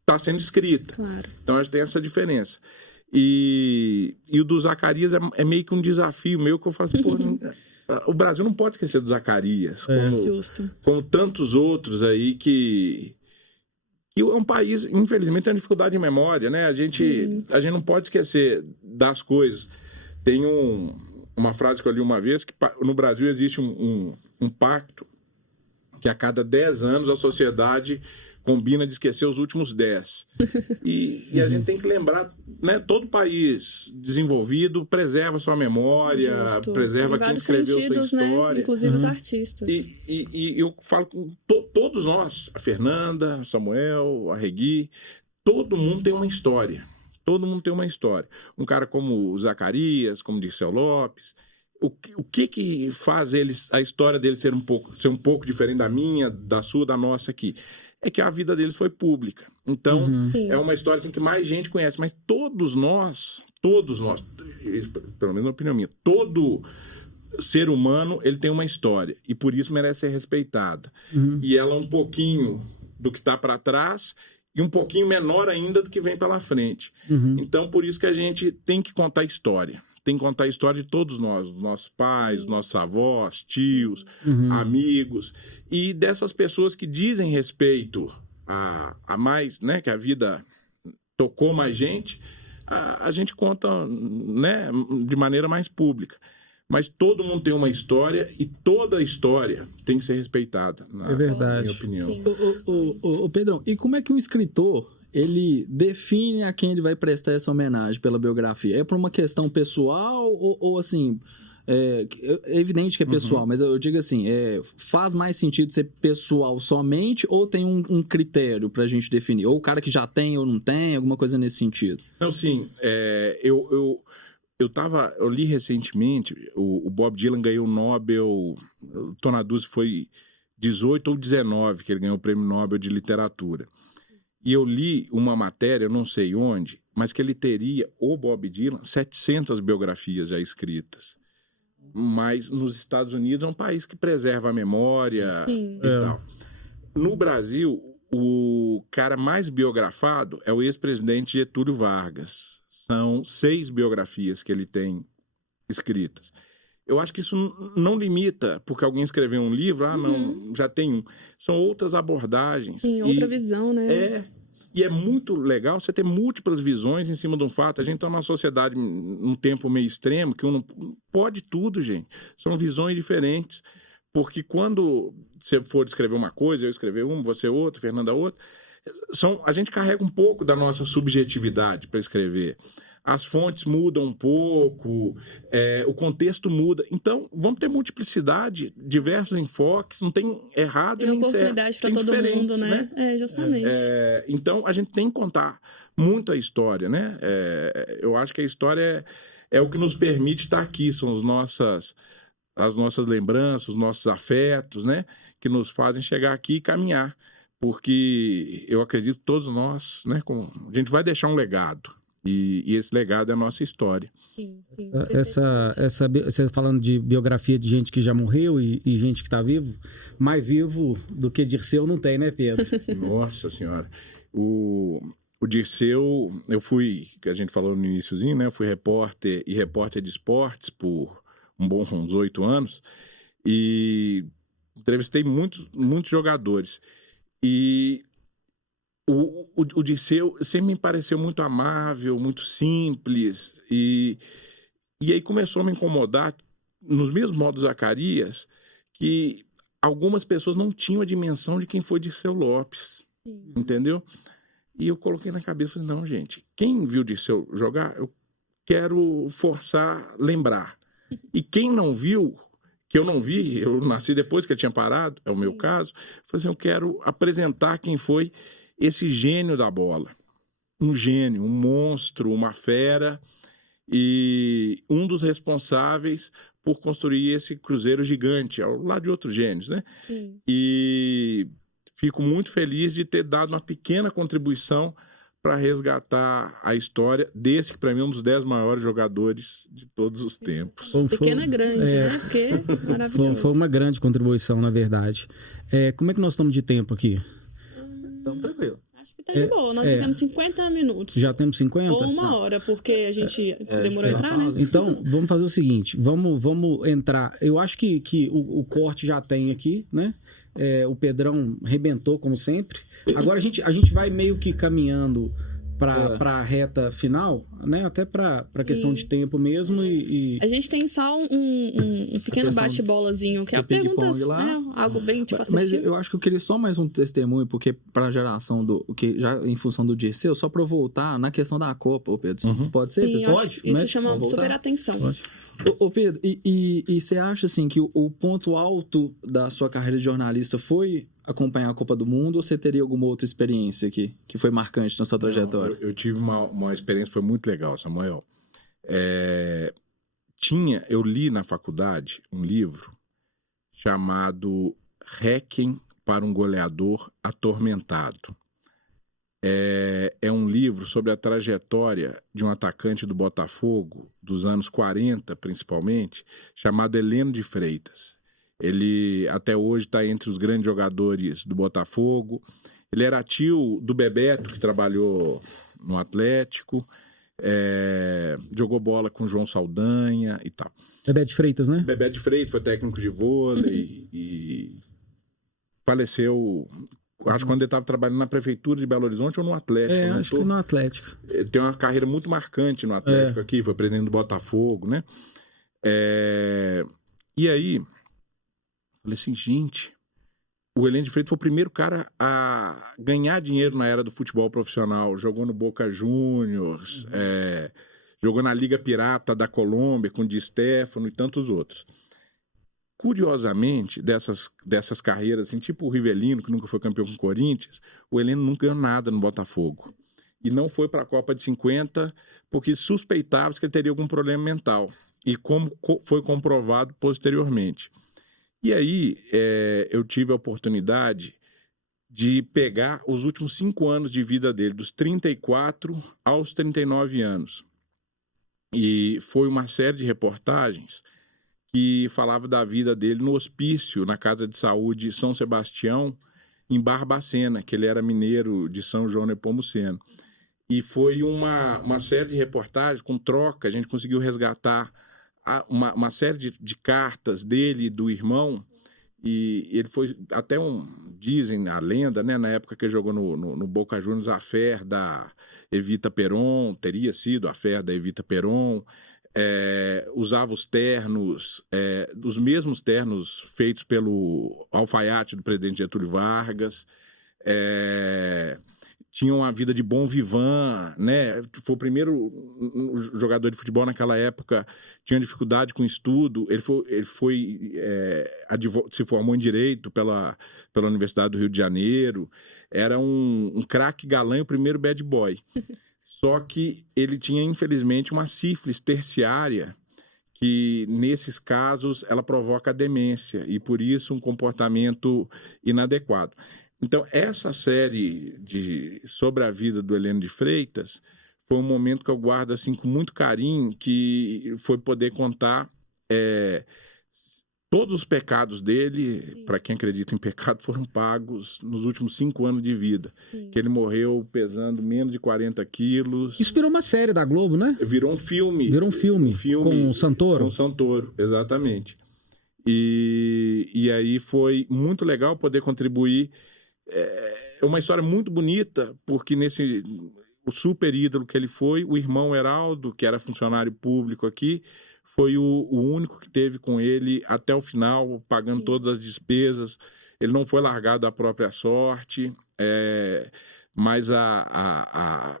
está sendo escrita. Claro. Então, acho que tem essa diferença. E o do Zacarias é meio que um desafio meu, que eu faço, o Brasil não pode esquecer do Zacarias, como tantos outros aí que é um país, infelizmente, tem uma dificuldade de memória, né? A gente não pode esquecer das coisas. Tem uma frase que eu li uma vez, que no Brasil existe um pacto que a cada 10 anos a sociedade combina de esquecer os últimos 10. E a gente tem que lembrar, né? Todo país desenvolvido preserva sua memória, preserva quem escreveu sua história. Né? Inclusive os artistas. E eu falo com todos nós, a Fernanda, o Samuel, a Regui, todo mundo tem uma história. Todo mundo tem uma história. Um cara como o Zacarias, como Dirceu Lopes, o que faz a história dele ser um pouco diferente da minha, da sua, da nossa aqui? É que a vida deles foi pública. Então, é uma história assim, que mais gente conhece. Mas todos nós, pelo menos na opinião minha, todo ser humano, ele tem uma história. E por isso merece ser respeitada. E ela é um pouquinho do que está para trás e um pouquinho menor ainda do que vem pela frente. Então, por isso que a gente tem que contar história. Tem que contar a história de todos nós, dos nossos pais, nossos avós, tios, amigos, e dessas pessoas que dizem respeito a mais, né, que a vida tocou mais gente, a gente conta, né, de maneira mais pública. Mas todo mundo tem uma história e toda a história tem que ser respeitada, na minha opinião. Ô Pedrão, e como é que um escritor ele define a quem ele vai prestar essa homenagem pela biografia? É por uma questão pessoal ou assim... É evidente que é pessoal, mas eu digo assim, faz mais sentido ser pessoal somente ou tem um critério pra gente definir? Ou o cara que já tem ou não tem, alguma coisa nesse sentido? Não, sim. Eu li recentemente, o Bob Dylan ganhou o Nobel, eu tô na dúvida se foi 18 ou 19 que ele ganhou o Prêmio Nobel de Literatura. E eu li uma matéria, eu não sei onde, mas que ele teria, o Bob Dylan, 700 biografias já escritas. Mas nos Estados Unidos é um país que preserva a memória e tal. No Brasil, o cara mais biografado é o ex-presidente Getúlio Vargas. São 6 biografias que ele tem escritas. Eu acho que isso não limita, porque alguém escreveu um livro, não, já tem um. São outras abordagens. Sim, outra visão, né? E é muito legal você ter múltiplas visões em cima de um fato. A gente está numa sociedade, num tempo meio extremo, que não pode tudo, gente. São visões diferentes. Porque quando você for escrever uma coisa, eu escrever uma, você outra, Fernanda outra, a gente carrega um pouco da nossa subjetividade para escrever. As fontes mudam um pouco, o contexto muda. Então, vamos ter multiplicidade, diversos enfoques, não tem errado nem certo. Tem oportunidade para todo mundo, né? Justamente. Então, a gente tem que contar muito a história, né? Eu acho que a história é o que nos permite estar aqui, são as nossas lembranças, os nossos afetos, né? Que nos fazem chegar aqui e caminhar. Porque eu acredito que todos nós, né? A gente vai deixar um legado. E esse legado é a nossa história. Sim. Você falando de biografia de gente que já morreu e gente que está vivo, mais vivo do que Dirceu não tem, né, Pedro? Nossa Senhora. O Dirceu, que a gente falou no iniciozinho, né? Eu fui repórter de esportes por uns 8 anos e entrevistei muitos jogadores. E o Dirceu sempre me pareceu muito amável, muito simples. E aí começou a me incomodar, nos mesmos modos Zacarias, que algumas pessoas não tinham a dimensão de quem foi Dirceu Lopes. Entendeu? E eu coloquei na cabeça, falei, não, gente, quem viu Dirceu jogar, eu quero forçar lembrar. E quem não viu, que eu não vi, eu nasci depois que eu tinha parado, é o meu caso, falei assim, eu quero apresentar quem foi esse gênio da bola. Um gênio, um monstro, uma fera e um dos responsáveis por construir esse Cruzeiro gigante, ao lado de outros gênios, né? Sim. E fico muito feliz de ter dado uma pequena contribuição para resgatar a história desse que para mim é um dos 10 maiores jogadores de todos os tempos. Pequena grande, né? Porque maravilhoso. Foi uma grande contribuição, na verdade. Como é que nós estamos de tempo aqui? Então, tranquilo. Acho que tá de boa. Nós já temos 50 minutos. Já temos 50? Ou 1 hora, porque a gente demorou a entrar, né? Então, vamos fazer o seguinte. Vamos entrar. Eu acho que o corte já tem aqui, né? O Pedrão rebentou, como sempre. Agora a gente vai meio que caminhando para a reta final, né? Até para questão de tempo mesmo. E a gente tem só um pequeno bate-bolazinho, que é a perguntas, algo bem tipo Mas eu acho que eu queria só mais um testemunho, porque para a geração que já em função do Dirceu, só para eu voltar na questão da Copa, Pedro. Pode ser, pessoal? Pode. Isso chama super atenção. Pode. Ô Pedro, e você acha assim que o ponto alto da sua carreira de jornalista foi acompanhar a Copa do Mundo, ou você teria alguma outra experiência aqui que foi marcante na sua trajetória? Eu tive uma experiência, foi muito legal, Samuel. Eu li na faculdade um livro chamado Requiem para um Goleador Atormentado. É um livro sobre a trajetória de um atacante do Botafogo, dos anos 40 principalmente, chamado Heleno de Freitas. Ele até hoje está entre os grandes jogadores do Botafogo. Ele era tio do Bebeto, que trabalhou no Atlético. Jogou bola com João Saldanha e tal. Bebeto de Freitas, né? Bebeto de Freitas foi técnico de vôlei e faleceu... Acho que quando ele estava trabalhando na prefeitura de Belo Horizonte ou no Atlético. Acho que no Atlético. Ele tem uma carreira muito marcante no Atlético aqui, foi presidente do Botafogo, né? E aí, falei assim, gente, o Heleno de Freitas foi o primeiro cara a ganhar dinheiro na era do futebol profissional. Jogou no Boca Juniors, jogou na Liga Pirata da Colômbia com Di Stéfano e tantos outros. Curiosamente, dessas carreiras, assim, tipo o Rivelino, que nunca foi campeão com o Corinthians, o Heleno nunca ganhou nada no Botafogo. E não foi para a Copa de 50, porque suspeitava-se que ele teria algum problema mental. E como foi comprovado posteriormente. E aí, eu tive a oportunidade de pegar os últimos 5 anos de vida dele, dos 34 aos 39 anos. E foi uma série de reportagens que falava da vida dele no hospício, na Casa de Saúde São Sebastião, em Barbacena, que ele era mineiro de São João Nepomuceno. E foi uma série de reportagens com troca, a gente conseguiu resgatar uma série de cartas dele e do irmão, E ele foi até dizem a lenda, né, na época que ele jogou no Boca Juniors, a fé da Evita Peron, teria sido a fé da Evita Peron, usava os ternos, os mesmos ternos feitos pelo alfaiate do presidente Getúlio Vargas, tinha uma vida de bom vivant, né? Foi o primeiro jogador de futebol naquela época, tinha dificuldade com estudo. Ele se formou em Direito pela Universidade do Rio de Janeiro. Era um craque galã, o primeiro bad boy. Só que ele tinha, infelizmente, uma sífilis terciária, que nesses casos ela provoca a demência e, por isso, um comportamento inadequado. Então, essa série sobre a vida do Heleno de Freitas foi um momento que eu guardo assim, com muito carinho, que foi poder contar todos os pecados dele, para quem acredita em pecado, foram pagos nos últimos 5 anos de vida. Sim. Que ele morreu pesando menos de 40 quilos. Isso virou uma série da Globo, né? Virou um filme. Virou um filme com o Santoro. Com o Santoro, exatamente. E aí foi muito legal poder contribuir. É uma história muito bonita, porque o super ídolo que ele foi, o irmão Heraldo, que era funcionário público aqui, foi o único que teve com ele até o final, pagando todas as despesas. Ele não foi largado à própria sorte, mas a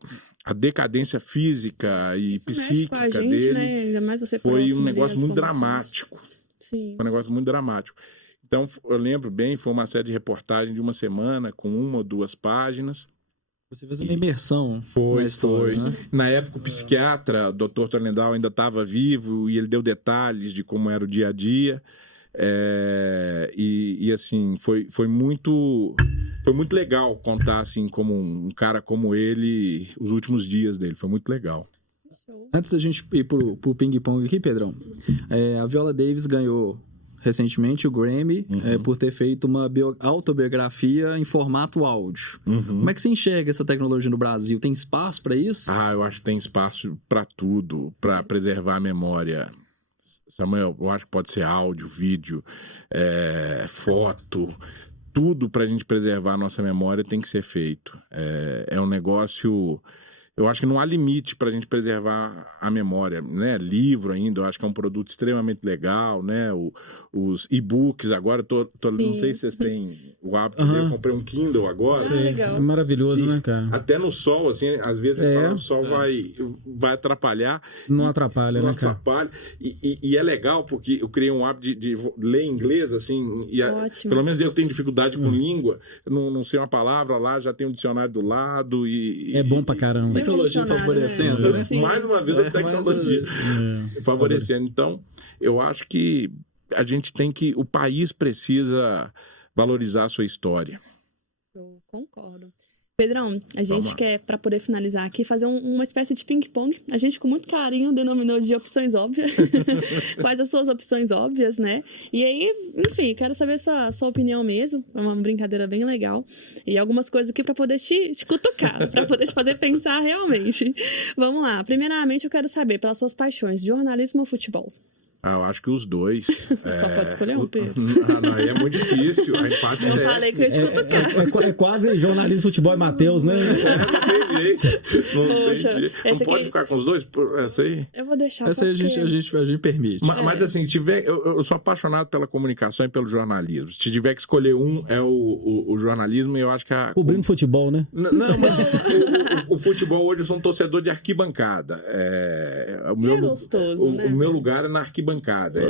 decadência física e isso psíquica mexe com a gente, dele, né? Ainda mais você foi um negócio muito dramático. Sim. Foi um negócio muito dramático. Então, eu lembro bem, foi uma série de reportagem de uma semana, com 1 ou 2 páginas. Você fez uma imersão na história, foi. Né? Na época, o psiquiatra, o Dr. Tornedal, ainda estava vivo e ele deu detalhes de como era o dia a dia. Assim, foi muito legal contar, assim, como um cara como ele, os últimos dias dele. Foi muito legal. Antes da gente ir pro ping-pong aqui, Pedrão, a Viola Davis ganhou recentemente o Grammy por ter feito uma autobiografia em formato áudio. Como é que você enxerga essa tecnologia no Brasil? Tem espaço para isso? Eu acho que tem espaço para tudo, para preservar a memória. Samuel, eu acho que pode ser áudio, vídeo, foto, tudo para a gente preservar a nossa memória tem que ser feito. É um negócio... Eu acho que não há limite para a gente preservar a memória, né? Livro ainda, eu acho que é um produto extremamente legal, né? Os e-books agora, não sei se vocês têm o hábito de ler, eu comprei um Kindle agora. Legal. É maravilhoso, né, cara? Até no sol, assim, às vezes o sol vai atrapalhar. Não atrapalha, não né, cara? Atrapalha. E é legal, porque eu criei um hábito de ler inglês, assim, pelo menos eu que tenho dificuldade com língua, não sei uma palavra lá, já tem um dicionário do lado. É bom pra caramba. Tecnologia favorecendo, né? Mais uma vez a tecnologia favorecendo. Então, eu acho que o país precisa valorizar a sua história. Eu concordo. Pedrão, a gente quer, para poder finalizar aqui, fazer uma espécie de ping-pong. A gente, com muito carinho, denominou de opções óbvias. Quais as suas opções óbvias, né? E aí, enfim, quero saber sua opinião mesmo. É uma brincadeira bem legal. E algumas coisas aqui para poder te cutucar, para poder te fazer pensar realmente. Vamos lá. Primeiramente, eu quero saber, pelas suas paixões, jornalismo ou futebol? Eu acho que os dois. Só pode escolher um, Pedro. Não, aí é muito difícil. A empate eu falei que eu ia te cutucar. É quase jornalismo, futebol e Matheus, né? Não tem jeito. Não pode ficar com os dois? Essa aí? Eu vou deixar essa aí a gente permite. Mas assim, se tiver... Eu sou apaixonado pela comunicação e pelo jornalismo. Se tiver que escolher um, é o jornalismo, e eu acho que cobrindo futebol, né? Não, mas o futebol hoje eu sou um torcedor de arquibancada. Gostoso, né? O meu lugar é na arquibancada.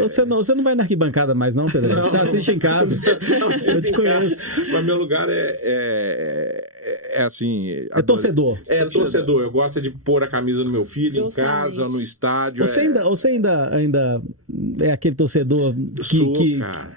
Você não vai na arquibancada mais, não, Pedro? Você assiste em casa. Eu te conheço. Mas meu lugar assim... É torcedor. Torcedor. Eu gosto de pôr a camisa do meu filho em casa, no estádio. Você ainda é aquele torcedor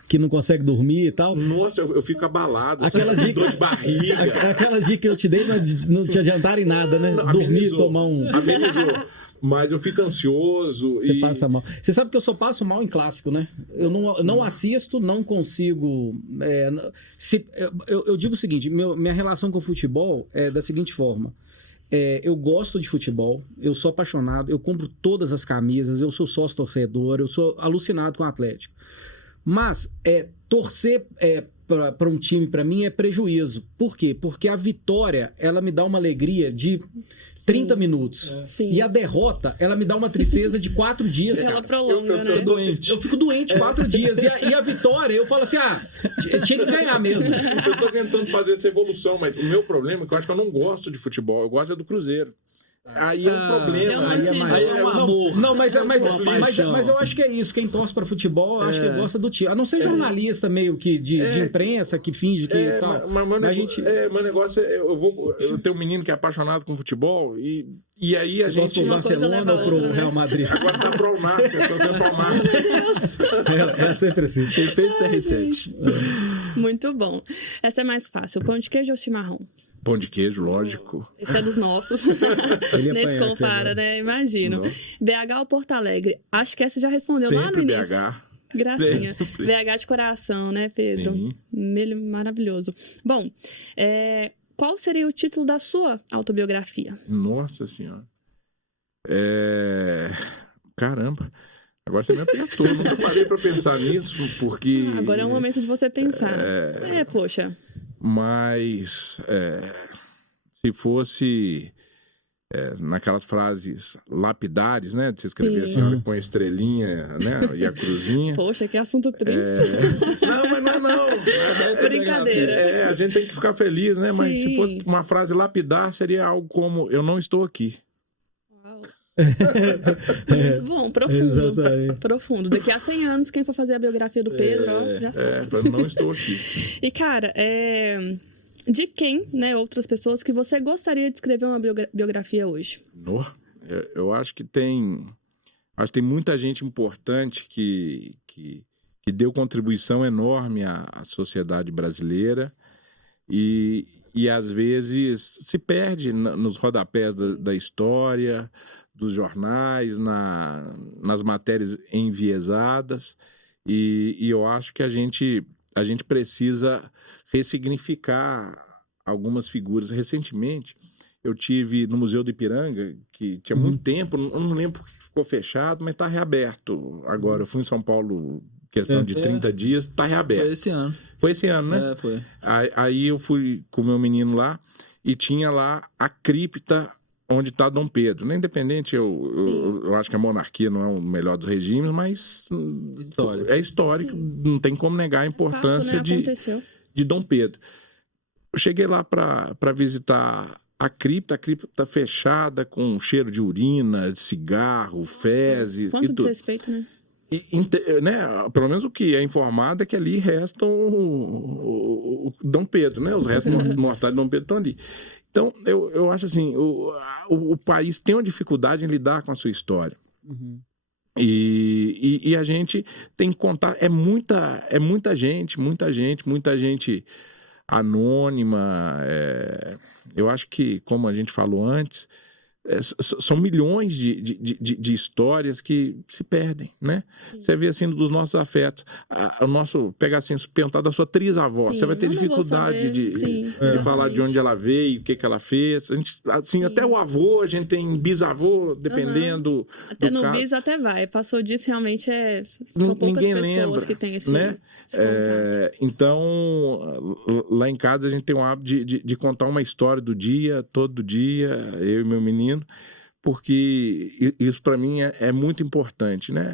que não consegue dormir e tal? Nossa, eu fico abalado. Aquela dica, dor de barriga. Aquela dica que eu te dei não te adiantaram em nada, né? Dormir, tomar um... Amenizou. Mas eu fico ansioso. Você passa mal. Você sabe que eu só passo mal em clássico, né? Eu não assisto, não consigo... Eu digo o seguinte, minha relação com o futebol é da seguinte forma. Eu gosto de futebol, eu sou apaixonado, eu compro todas as camisas, eu sou sócio torcedor, eu sou alucinado com o Atlético. Mas torcer para um time, para mim, é prejuízo. Por quê? Porque a vitória, ela me dá uma alegria de 30 minutos. Sim. E a derrota, ela me dá uma tristeza de 4 dias. Ela prolonga, né? Eu fico doente 4 dias. E a vitória, eu falo assim, tinha que ganhar mesmo. Eu tô tentando fazer essa evolução, mas o meu problema é que eu acho que eu não gosto de futebol, eu gosto do Cruzeiro. Aí é um problema. Aí é um amor. Não, mas eu acho que é isso. Quem torce para futebol, acho que gosta do time. A não ser jornalista meio que de imprensa, que finge que tal. Meu negócio é, eu tenho um menino que é apaixonado com futebol e aí a gente... Pro Barcelona ou pro Real Madrid? Agora tá pro Alnasser, eu tô vendo pro Alnasser. É sempre assim. Efeito CR7. Muito bom. Essa é mais fácil. Pão de queijo ou chimarrão? Pão de queijo, lógico. Esse é dos nossos. Nem se compara, né? Imagino. Não. BH ou Porto Alegre? Acho que essa já respondeu Sempre lá no início. BH. Gracinha. Sempre. BH de coração, né, Pedro? Sim. Maravilhoso. Bom, qual seria o título da sua autobiografia? Nossa Senhora. Caramba. Agora você me apertou. Eu nunca parei pra pensar nisso, porque... Agora é o momento de você pensar. Poxa. Mas se fosse naquelas frases lapidares, né? De você escrever assim, olha, põe a estrelinha, né? E a cruzinha. Poxa, que assunto triste. Não, mas não. Brincadeira. A gente tem que ficar feliz, né? Mas se fosse uma frase lapidar, seria algo como, eu não estou aqui. Muito bom, profundo. Exatamente. Profundo. Daqui a 100 anos, quem for fazer a biografia do Pedro, já sabe. Eu não estou aqui. E, cara, de quem, né, outras pessoas que você gostaria de escrever uma biografia hoje? Eu acho que tem muita gente importante que deu contribuição enorme à sociedade brasileira e às vezes se perde nos rodapés da história, dos jornais, nas matérias enviesadas, e eu acho que a gente precisa ressignificar algumas figuras. Recentemente, eu tive no Museu do Ipiranga, que tinha muito tempo, eu não lembro porque ficou fechado, mas está reaberto agora. Eu fui em São Paulo, questão de 30 dias, está reaberto. Foi esse ano, né? Foi. Aí eu fui com o meu menino lá e tinha lá a cripta onde está Dom Pedro. Né? Independente, eu acho que a monarquia não é o melhor dos regimes, mas é histórico, não tem como negar a importância de Dom Pedro. Eu cheguei lá para visitar a cripta fechada, com cheiro de urina, de cigarro, fezes. Quanto desrespeito, né? Pelo menos o que é informado é que ali restam o Dom Pedro, né? Os restos mortais de Dom Pedro estão ali. Então, eu acho assim, o país tem uma dificuldade em lidar com a sua história. Uhum. E a gente tem que contar, é muita gente anônima. Eu acho que, como a gente falou antes, são milhões de histórias que se perdem, né? Você vê assim dos nossos afetos, pegar assim, perguntar da sua trisavó, você vai ter dificuldade de falar de onde ela veio, o que ela fez. A gente, assim, até o avô, a gente tem bisavô, dependendo. Até no bis até vai. Passou disso, realmente são poucas pessoas que têm esse contato. Então, lá em casa a gente tem o hábito de contar uma história do dia, todo dia, eu e meu menino, porque isso para mim é muito importante, né?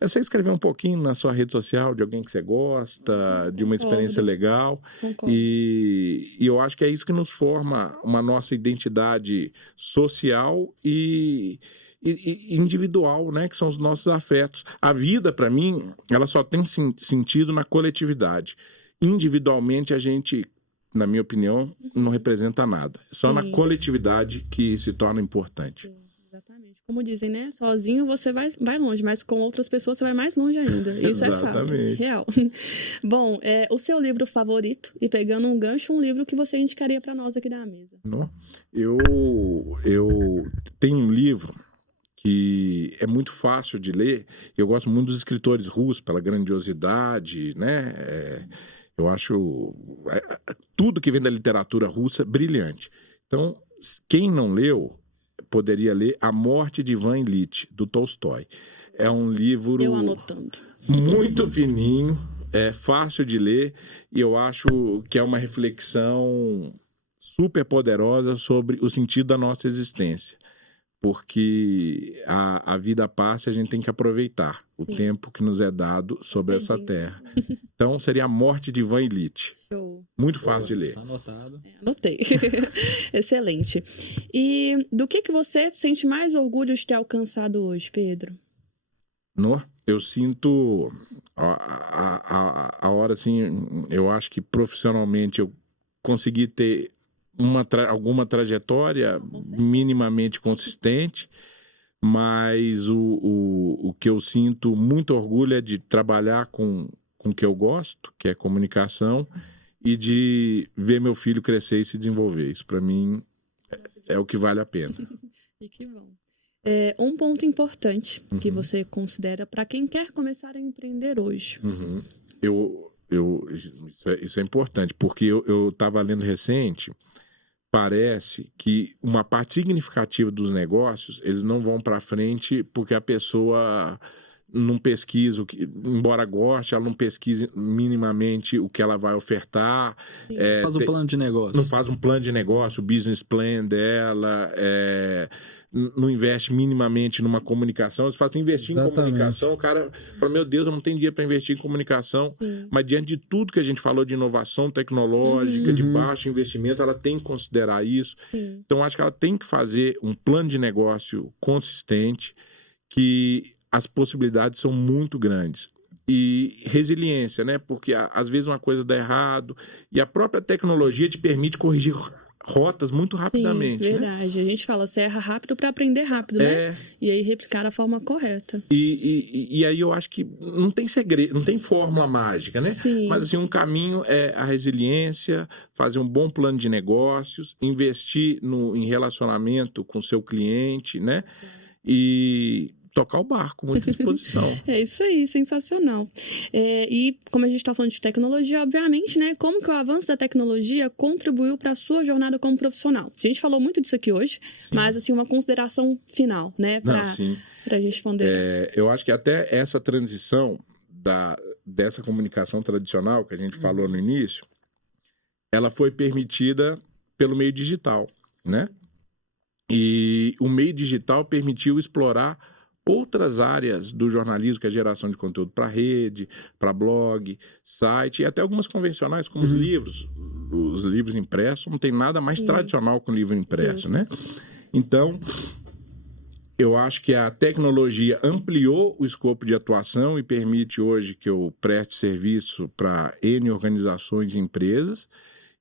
É você escrever um pouquinho na sua rede social de alguém que você gosta, de uma experiência legal. E eu acho que é isso que nos forma uma nossa identidade social e individual, né? Que são os nossos afetos. A vida, para mim, ela só tem sentido na coletividade. Individualmente, a gente, na minha opinião, não representa nada. Só na coletividade que se torna importante. Sim, exatamente. Como dizem, né? Sozinho você vai longe, mas com outras pessoas você vai mais longe ainda. Isso é fato. Real. Bom, o seu livro favorito, e pegando um gancho, um livro que você indicaria para nós aqui da mesa? Eu tenho um livro que é muito fácil de ler. Eu gosto muito dos escritores russos, pela grandiosidade, né? Eu acho tudo que vem da literatura russa brilhante. Então, quem não leu, poderia ler A Morte de Ivan Ilitch, do Tolstói. é um livro Eu anotando. muito fininho, é fácil de ler, e eu acho que é uma reflexão super poderosa sobre o sentido da nossa existência. Porque a vida passa e a gente tem que aproveitar o Sim. tempo que nos é dado sobre essa terra. Então, seria A Morte de Ivan Illich. Show. Muito fácil de ler. Tá anotado. Anotei. Excelente. E do que você sente mais orgulho de ter alcançado hoje, Pedro? Eu sinto a hora, assim, eu acho que profissionalmente eu consegui ter alguma trajetória minimamente consistente, mas o que eu sinto muito orgulho é de trabalhar com o que eu gosto, que é comunicação, e de ver meu filho crescer e se desenvolver. Isso, para mim, é o que vale a pena. E que bom. Um ponto importante que você considera para quem quer começar a empreender hoje. Isso é importante, porque eu estava lendo recente, parece que uma parte significativa dos negócios, eles não vão para frente porque a pessoa não pesquisa, embora goste, ela não pesquise minimamente o que ela vai ofertar. Faz um plano de negócio. Não faz um plano de negócio, o business plan dela, não investe minimamente numa comunicação. Eles fazem investir em comunicação, o cara fala, meu Deus, eu não tenho dinheiro para investir em comunicação. Sim. Mas diante de tudo que a gente falou de inovação tecnológica, de baixo investimento, ela tem que considerar isso. Sim. Então, acho que ela tem que fazer um plano de negócio consistente, que as possibilidades são muito grandes. E resiliência, né? Porque às vezes uma coisa dá errado e a própria tecnologia te permite corrigir rotas muito rapidamente. Sim, verdade. Né? A gente fala, você erra rápido para aprender rápido, né? E aí replicar da forma correta. E aí eu acho que não tem segredo, não tem fórmula mágica, né? Sim. Mas assim, um caminho é a resiliência, fazer um bom plano de negócios, investir em relacionamento com o seu cliente, né? E tocar o barco, muita disposição. É isso aí, sensacional. E como a gente está falando de tecnologia, obviamente, né? Como que o avanço da tecnologia contribuiu para a sua jornada como profissional? A gente falou muito disso aqui hoje, mas assim, uma consideração final, né? Para a gente responder. Eu acho que até essa transição dessa comunicação tradicional que a gente falou no início, ela foi permitida pelo meio digital, né? E o meio digital permitiu explorar outras áreas do jornalismo, que é a geração de conteúdo para rede, para blog, site, e até algumas convencionais, como os livros. Os livros impressos, não tem nada mais tradicional que um livro impresso, né? Então, eu acho que a tecnologia ampliou o escopo de atuação e permite hoje que eu preste serviço para N organizações e empresas,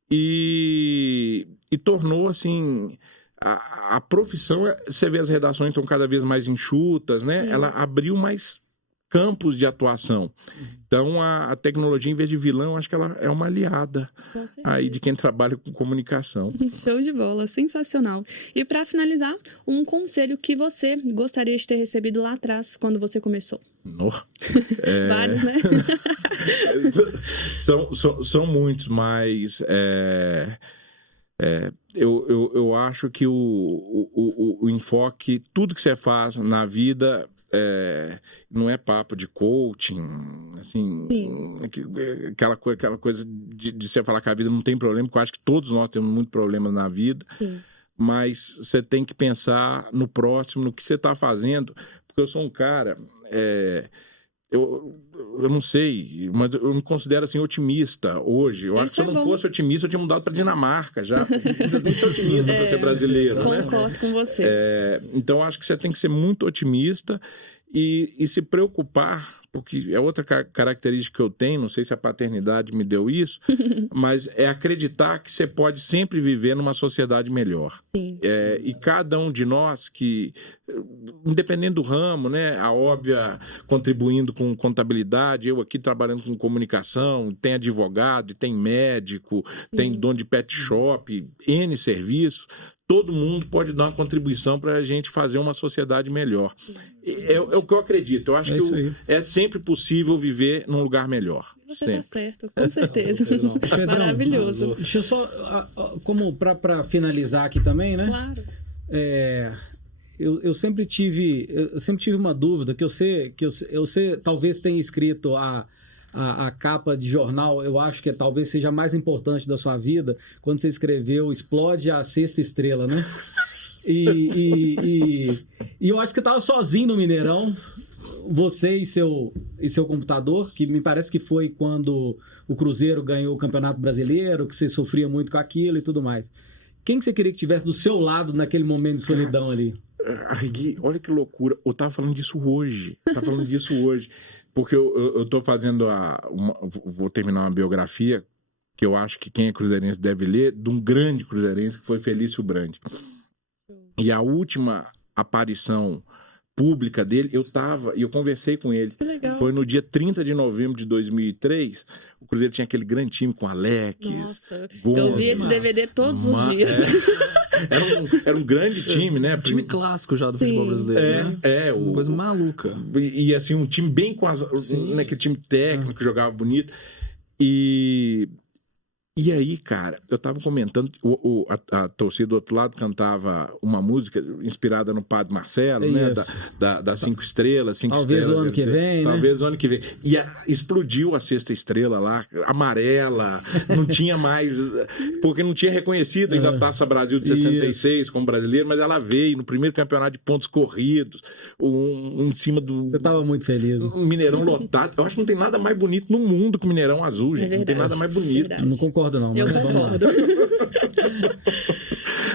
e tornou, assim, a profissão, você vê as redações estão cada vez mais enxutas, né? Sim. Ela abriu mais campos de atuação. Então, a tecnologia, em vez de vilão, acho que ela é uma aliada aí de quem trabalha com comunicação. Show de bola, sensacional. E para finalizar, um conselho que você gostaria de ter recebido lá atrás, quando você começou? Vários, né? São muitos, mas eu acho que o enfoque, tudo que você faz na vida, não é papo de coaching, assim, aquela coisa de você falar que a vida não tem problema, porque eu acho que todos nós temos muito problema na vida. Sim. Mas você tem que pensar no próximo, no que você está fazendo, porque eu sou um cara, eu não sei, mas eu me considero assim otimista hoje. Eu acho que se eu não fosse otimista, eu tinha mudado para Dinamarca já. Você tem que ser otimista para ser brasileiro. Concordo com você. Então, acho que você tem que ser muito otimista e se preocupar, porque é outra característica que eu tenho, não sei se a paternidade me deu isso, mas é acreditar que você pode sempre viver numa sociedade melhor. Sim. E cada um de nós que, independendo do ramo, né, a óbvia contribuindo com contabilidade, eu aqui trabalhando com comunicação, tem advogado, tem médico, tem dono de pet shop, N serviços, todo mundo pode dar uma contribuição para a gente fazer uma sociedade melhor. É o que eu acredito. Eu acho que é sempre possível viver num lugar melhor. Você está certo, com certeza. Maravilhoso. Deixa eu só, como para finalizar aqui também, né? Claro. eu sempre tive uma dúvida, que eu sei talvez tenha escrito a capa de jornal, eu acho que talvez seja a mais importante da sua vida, quando você escreveu Explode a Sexta Estrela, né? E eu acho que estava sozinho no Mineirão, você e seu computador, que me parece que foi quando o Cruzeiro ganhou o Campeonato Brasileiro, que você sofria muito com aquilo e tudo mais. Quem que você queria que tivesse do seu lado naquele momento de solidão ali? Gui, olha que loucura. Eu tava falando disso hoje. Porque eu tô fazendo vou terminar uma biografia que eu acho que quem é cruzeirense deve ler, de um grande cruzeirense que foi Felício Brandi. E a última aparição pública dele, eu conversei com ele. Que legal. Foi no dia 30 de novembro de 2003. O Cruzeiro tinha aquele grande time com Alex, Nossa, Gomes, eu vi esse DVD todos os dias. Era um grande time, né? Time clássico já do futebol brasileiro, né? Uma coisa maluca. E assim, um time bem com naquele time técnico que jogava bonito. E aí, cara, eu tava comentando, a torcida do outro lado cantava uma música inspirada no Padre Marcelo, né? Das 5 estrelas, 5 estrelas. Talvez o ano que vem, Talvez o ano que vem. E explodiu a sexta estrela lá, amarela, não tinha mais, porque não tinha reconhecido ainda a Taça Brasil de 66 como brasileiro, mas ela veio no primeiro campeonato de pontos corridos, em cima do... Você tava muito feliz. Um Mineirão lotado. Eu acho que não tem nada mais bonito no mundo que o Mineirão azul, gente. Verdade, não tem nada mais bonito. verdade. Não concordo não. Eu concordo.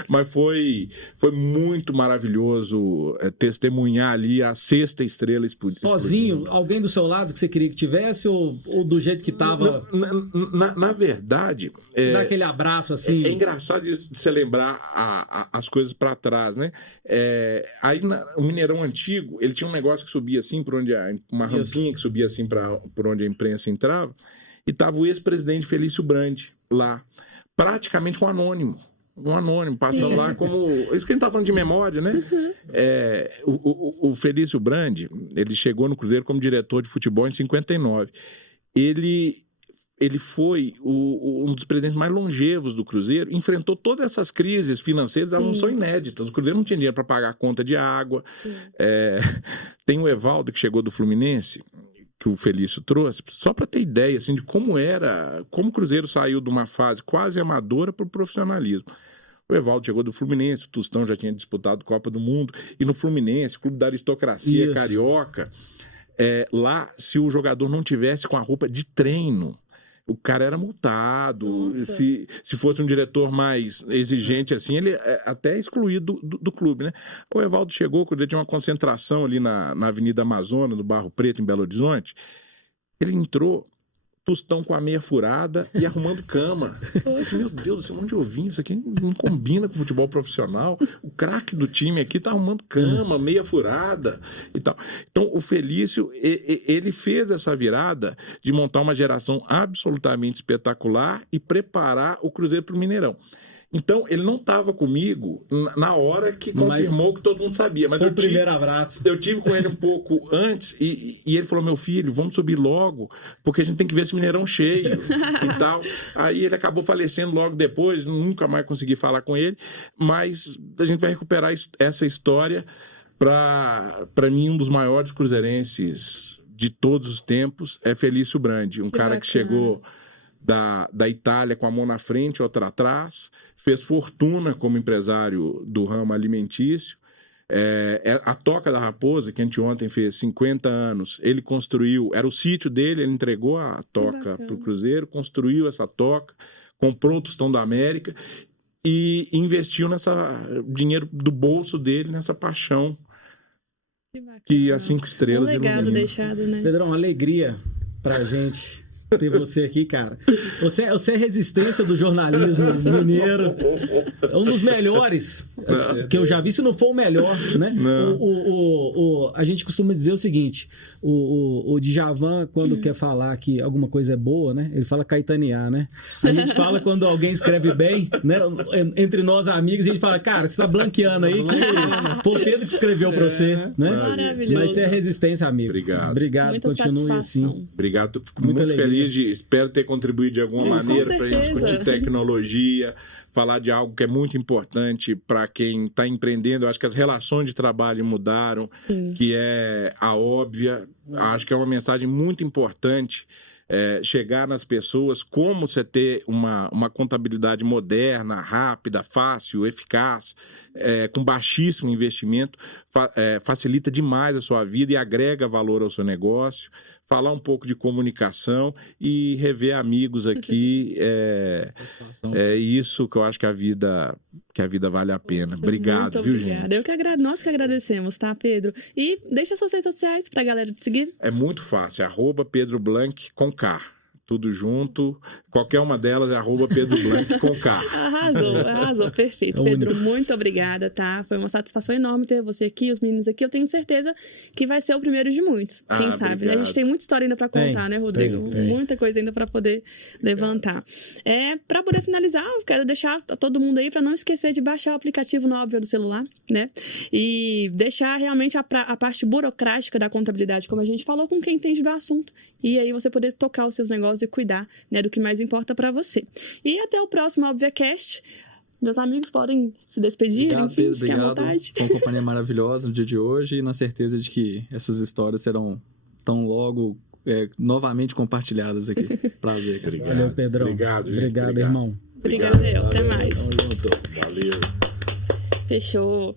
Mas foi muito maravilhoso testemunhar ali a sexta estrela explodindo. Sozinho? Alguém do seu lado que você queria que tivesse ou do jeito que tava? Na verdade... Dar aquele abraço assim? É engraçado de você lembrar as coisas para trás, né? Aí o Mineirão antigo, ele tinha um negócio que subia assim, uma rampinha que subia assim por onde a imprensa entrava, e tava o ex-presidente Felício Brandi lá, praticamente um anônimo, passando lá como... Isso que a gente tá falando de memória, né? O Felício Brandi, ele chegou no Cruzeiro como diretor de futebol em 59. Ele foi um dos presidentes mais longevos do Cruzeiro, enfrentou todas essas crises financeiras, elas não são inéditas. O Cruzeiro não tinha dinheiro para pagar a conta de água. Tem o Evaldo, que chegou do Fluminense, que o Felício trouxe, só para ter ideia assim, de como o Cruzeiro saiu de uma fase quase amadora para o profissionalismo. O Evaldo chegou do Fluminense, o Tostão já tinha disputado Copa do Mundo, e no Fluminense, clube da aristocracia carioca, lá, se o jogador não tivesse com a roupa de treino, o cara era multado. Se fosse um diretor mais exigente assim, ele é até excluído do clube, né? O Evaldo chegou, quando ele tinha uma concentração ali na Avenida Amazonas, no Barro Preto, em Belo Horizonte. Ele entrou, Tostão com a meia furada e arrumando cama. Poxa, meu Deus do céu, onde eu vim? Isso aqui não combina com futebol profissional. O craque do time aqui tá arrumando cama, meia furada e tal. Então, o Felício, ele fez essa virada de montar uma geração absolutamente espetacular e preparar o Cruzeiro para o Mineirão. Então, ele não estava comigo na hora que confirmou que todo mundo sabia. Mas foi o primeiro abraço. Eu tive com ele um pouco antes e ele falou, meu filho, vamos subir logo, porque a gente tem que ver esse Mineirão cheio e tal. Aí ele acabou falecendo logo depois, nunca mais consegui falar com ele, mas a gente vai recuperar essa história. Para mim, um dos maiores cruzeirenses de todos os tempos é Felício Brandi, um cara que chegou da Itália com a mão na frente, outra atrás, fez fortuna como empresário do ramo alimentício. A Toca da Raposa, que anteontem fez 50 anos, ele construiu, era o sítio dele, ele entregou a toca para o Cruzeiro, construiu essa toca, comprou o Tostão da América e investiu dinheiro do bolso dele nessa paixão que as 5 estrelas... Um legado deixado, né? Pedrão, uma alegria pra gente ter você aqui, cara. Você é resistência do jornalismo mineiro. É um dos melhores que eu já vi, se não for o melhor, né? A gente costuma dizer o seguinte, o Djavan, quando quer falar que alguma coisa é boa, né? Ele fala caetanear, né? A gente fala quando alguém escreve bem, né? Entre nós amigos, a gente fala, cara, você tá blanqueando aí, que foi o Pedro que escreveu pra você, né? Maravilhoso. Mas você é resistência, amigo. Obrigado. Obrigado, muita continue satisfação. assim. Obrigado, fico Muita muito alegria. espero ter contribuído de alguma maneira para a gente certeza. discutir tecnologia, falar de algo que é muito importante para quem está empreendendo. Eu acho que as relações de trabalho mudaram, que é a óbvia. Acho que é uma mensagem muito importante. Chegar nas pessoas, como você ter uma contabilidade moderna, rápida, fácil, eficaz, com baixíssimo investimento, facilita demais a sua vida e agrega valor ao seu negócio. Falar um pouco de comunicação e rever amigos aqui, é isso que eu acho que a vida vale a pena. Obrigado, Muito viu, obrigada. gente? Nós que agradecemos, tá, Pedro? E deixa suas redes sociais pra galera te seguir. É muito fácil, @Pedro Blanc com K. Tudo junto. Qualquer uma delas é @Pedro Blanc com K. Arrasou, perfeito. É o Pedro, único. muito obrigada, tá? Foi uma satisfação enorme ter você aqui, os meninos aqui. Eu tenho certeza que vai ser o primeiro de muitos. Quem sabe, né? A Obrigado. gente tem muita história ainda pra contar, né, Rodrigo? tem. Muita coisa ainda pra poder levantar. Pra poder finalizar, eu quero deixar todo mundo aí pra não esquecer de baixar o aplicativo no Óbvio do celular, né? E deixar realmente a parte burocrática da contabilidade, como a gente falou, com quem entende do assunto. E aí você poder tocar os seus negócios e cuidar, né, do que mais importa pra você. E até o próximo ObviaCast. Meus amigos podem se despedir, Obrigado, enfim, Pedro, fiquem à obrigado. vontade. Foi uma companhia maravilhosa no dia de hoje e na certeza de que essas histórias serão tão logo novamente compartilhadas aqui. Prazer, cara. Obrigado. Valeu, Pedrão. Obrigado, gente. Obrigado, irmão. Obrigada, eu. Até Valeu, mais. tamo junto. Valeu. Fechou.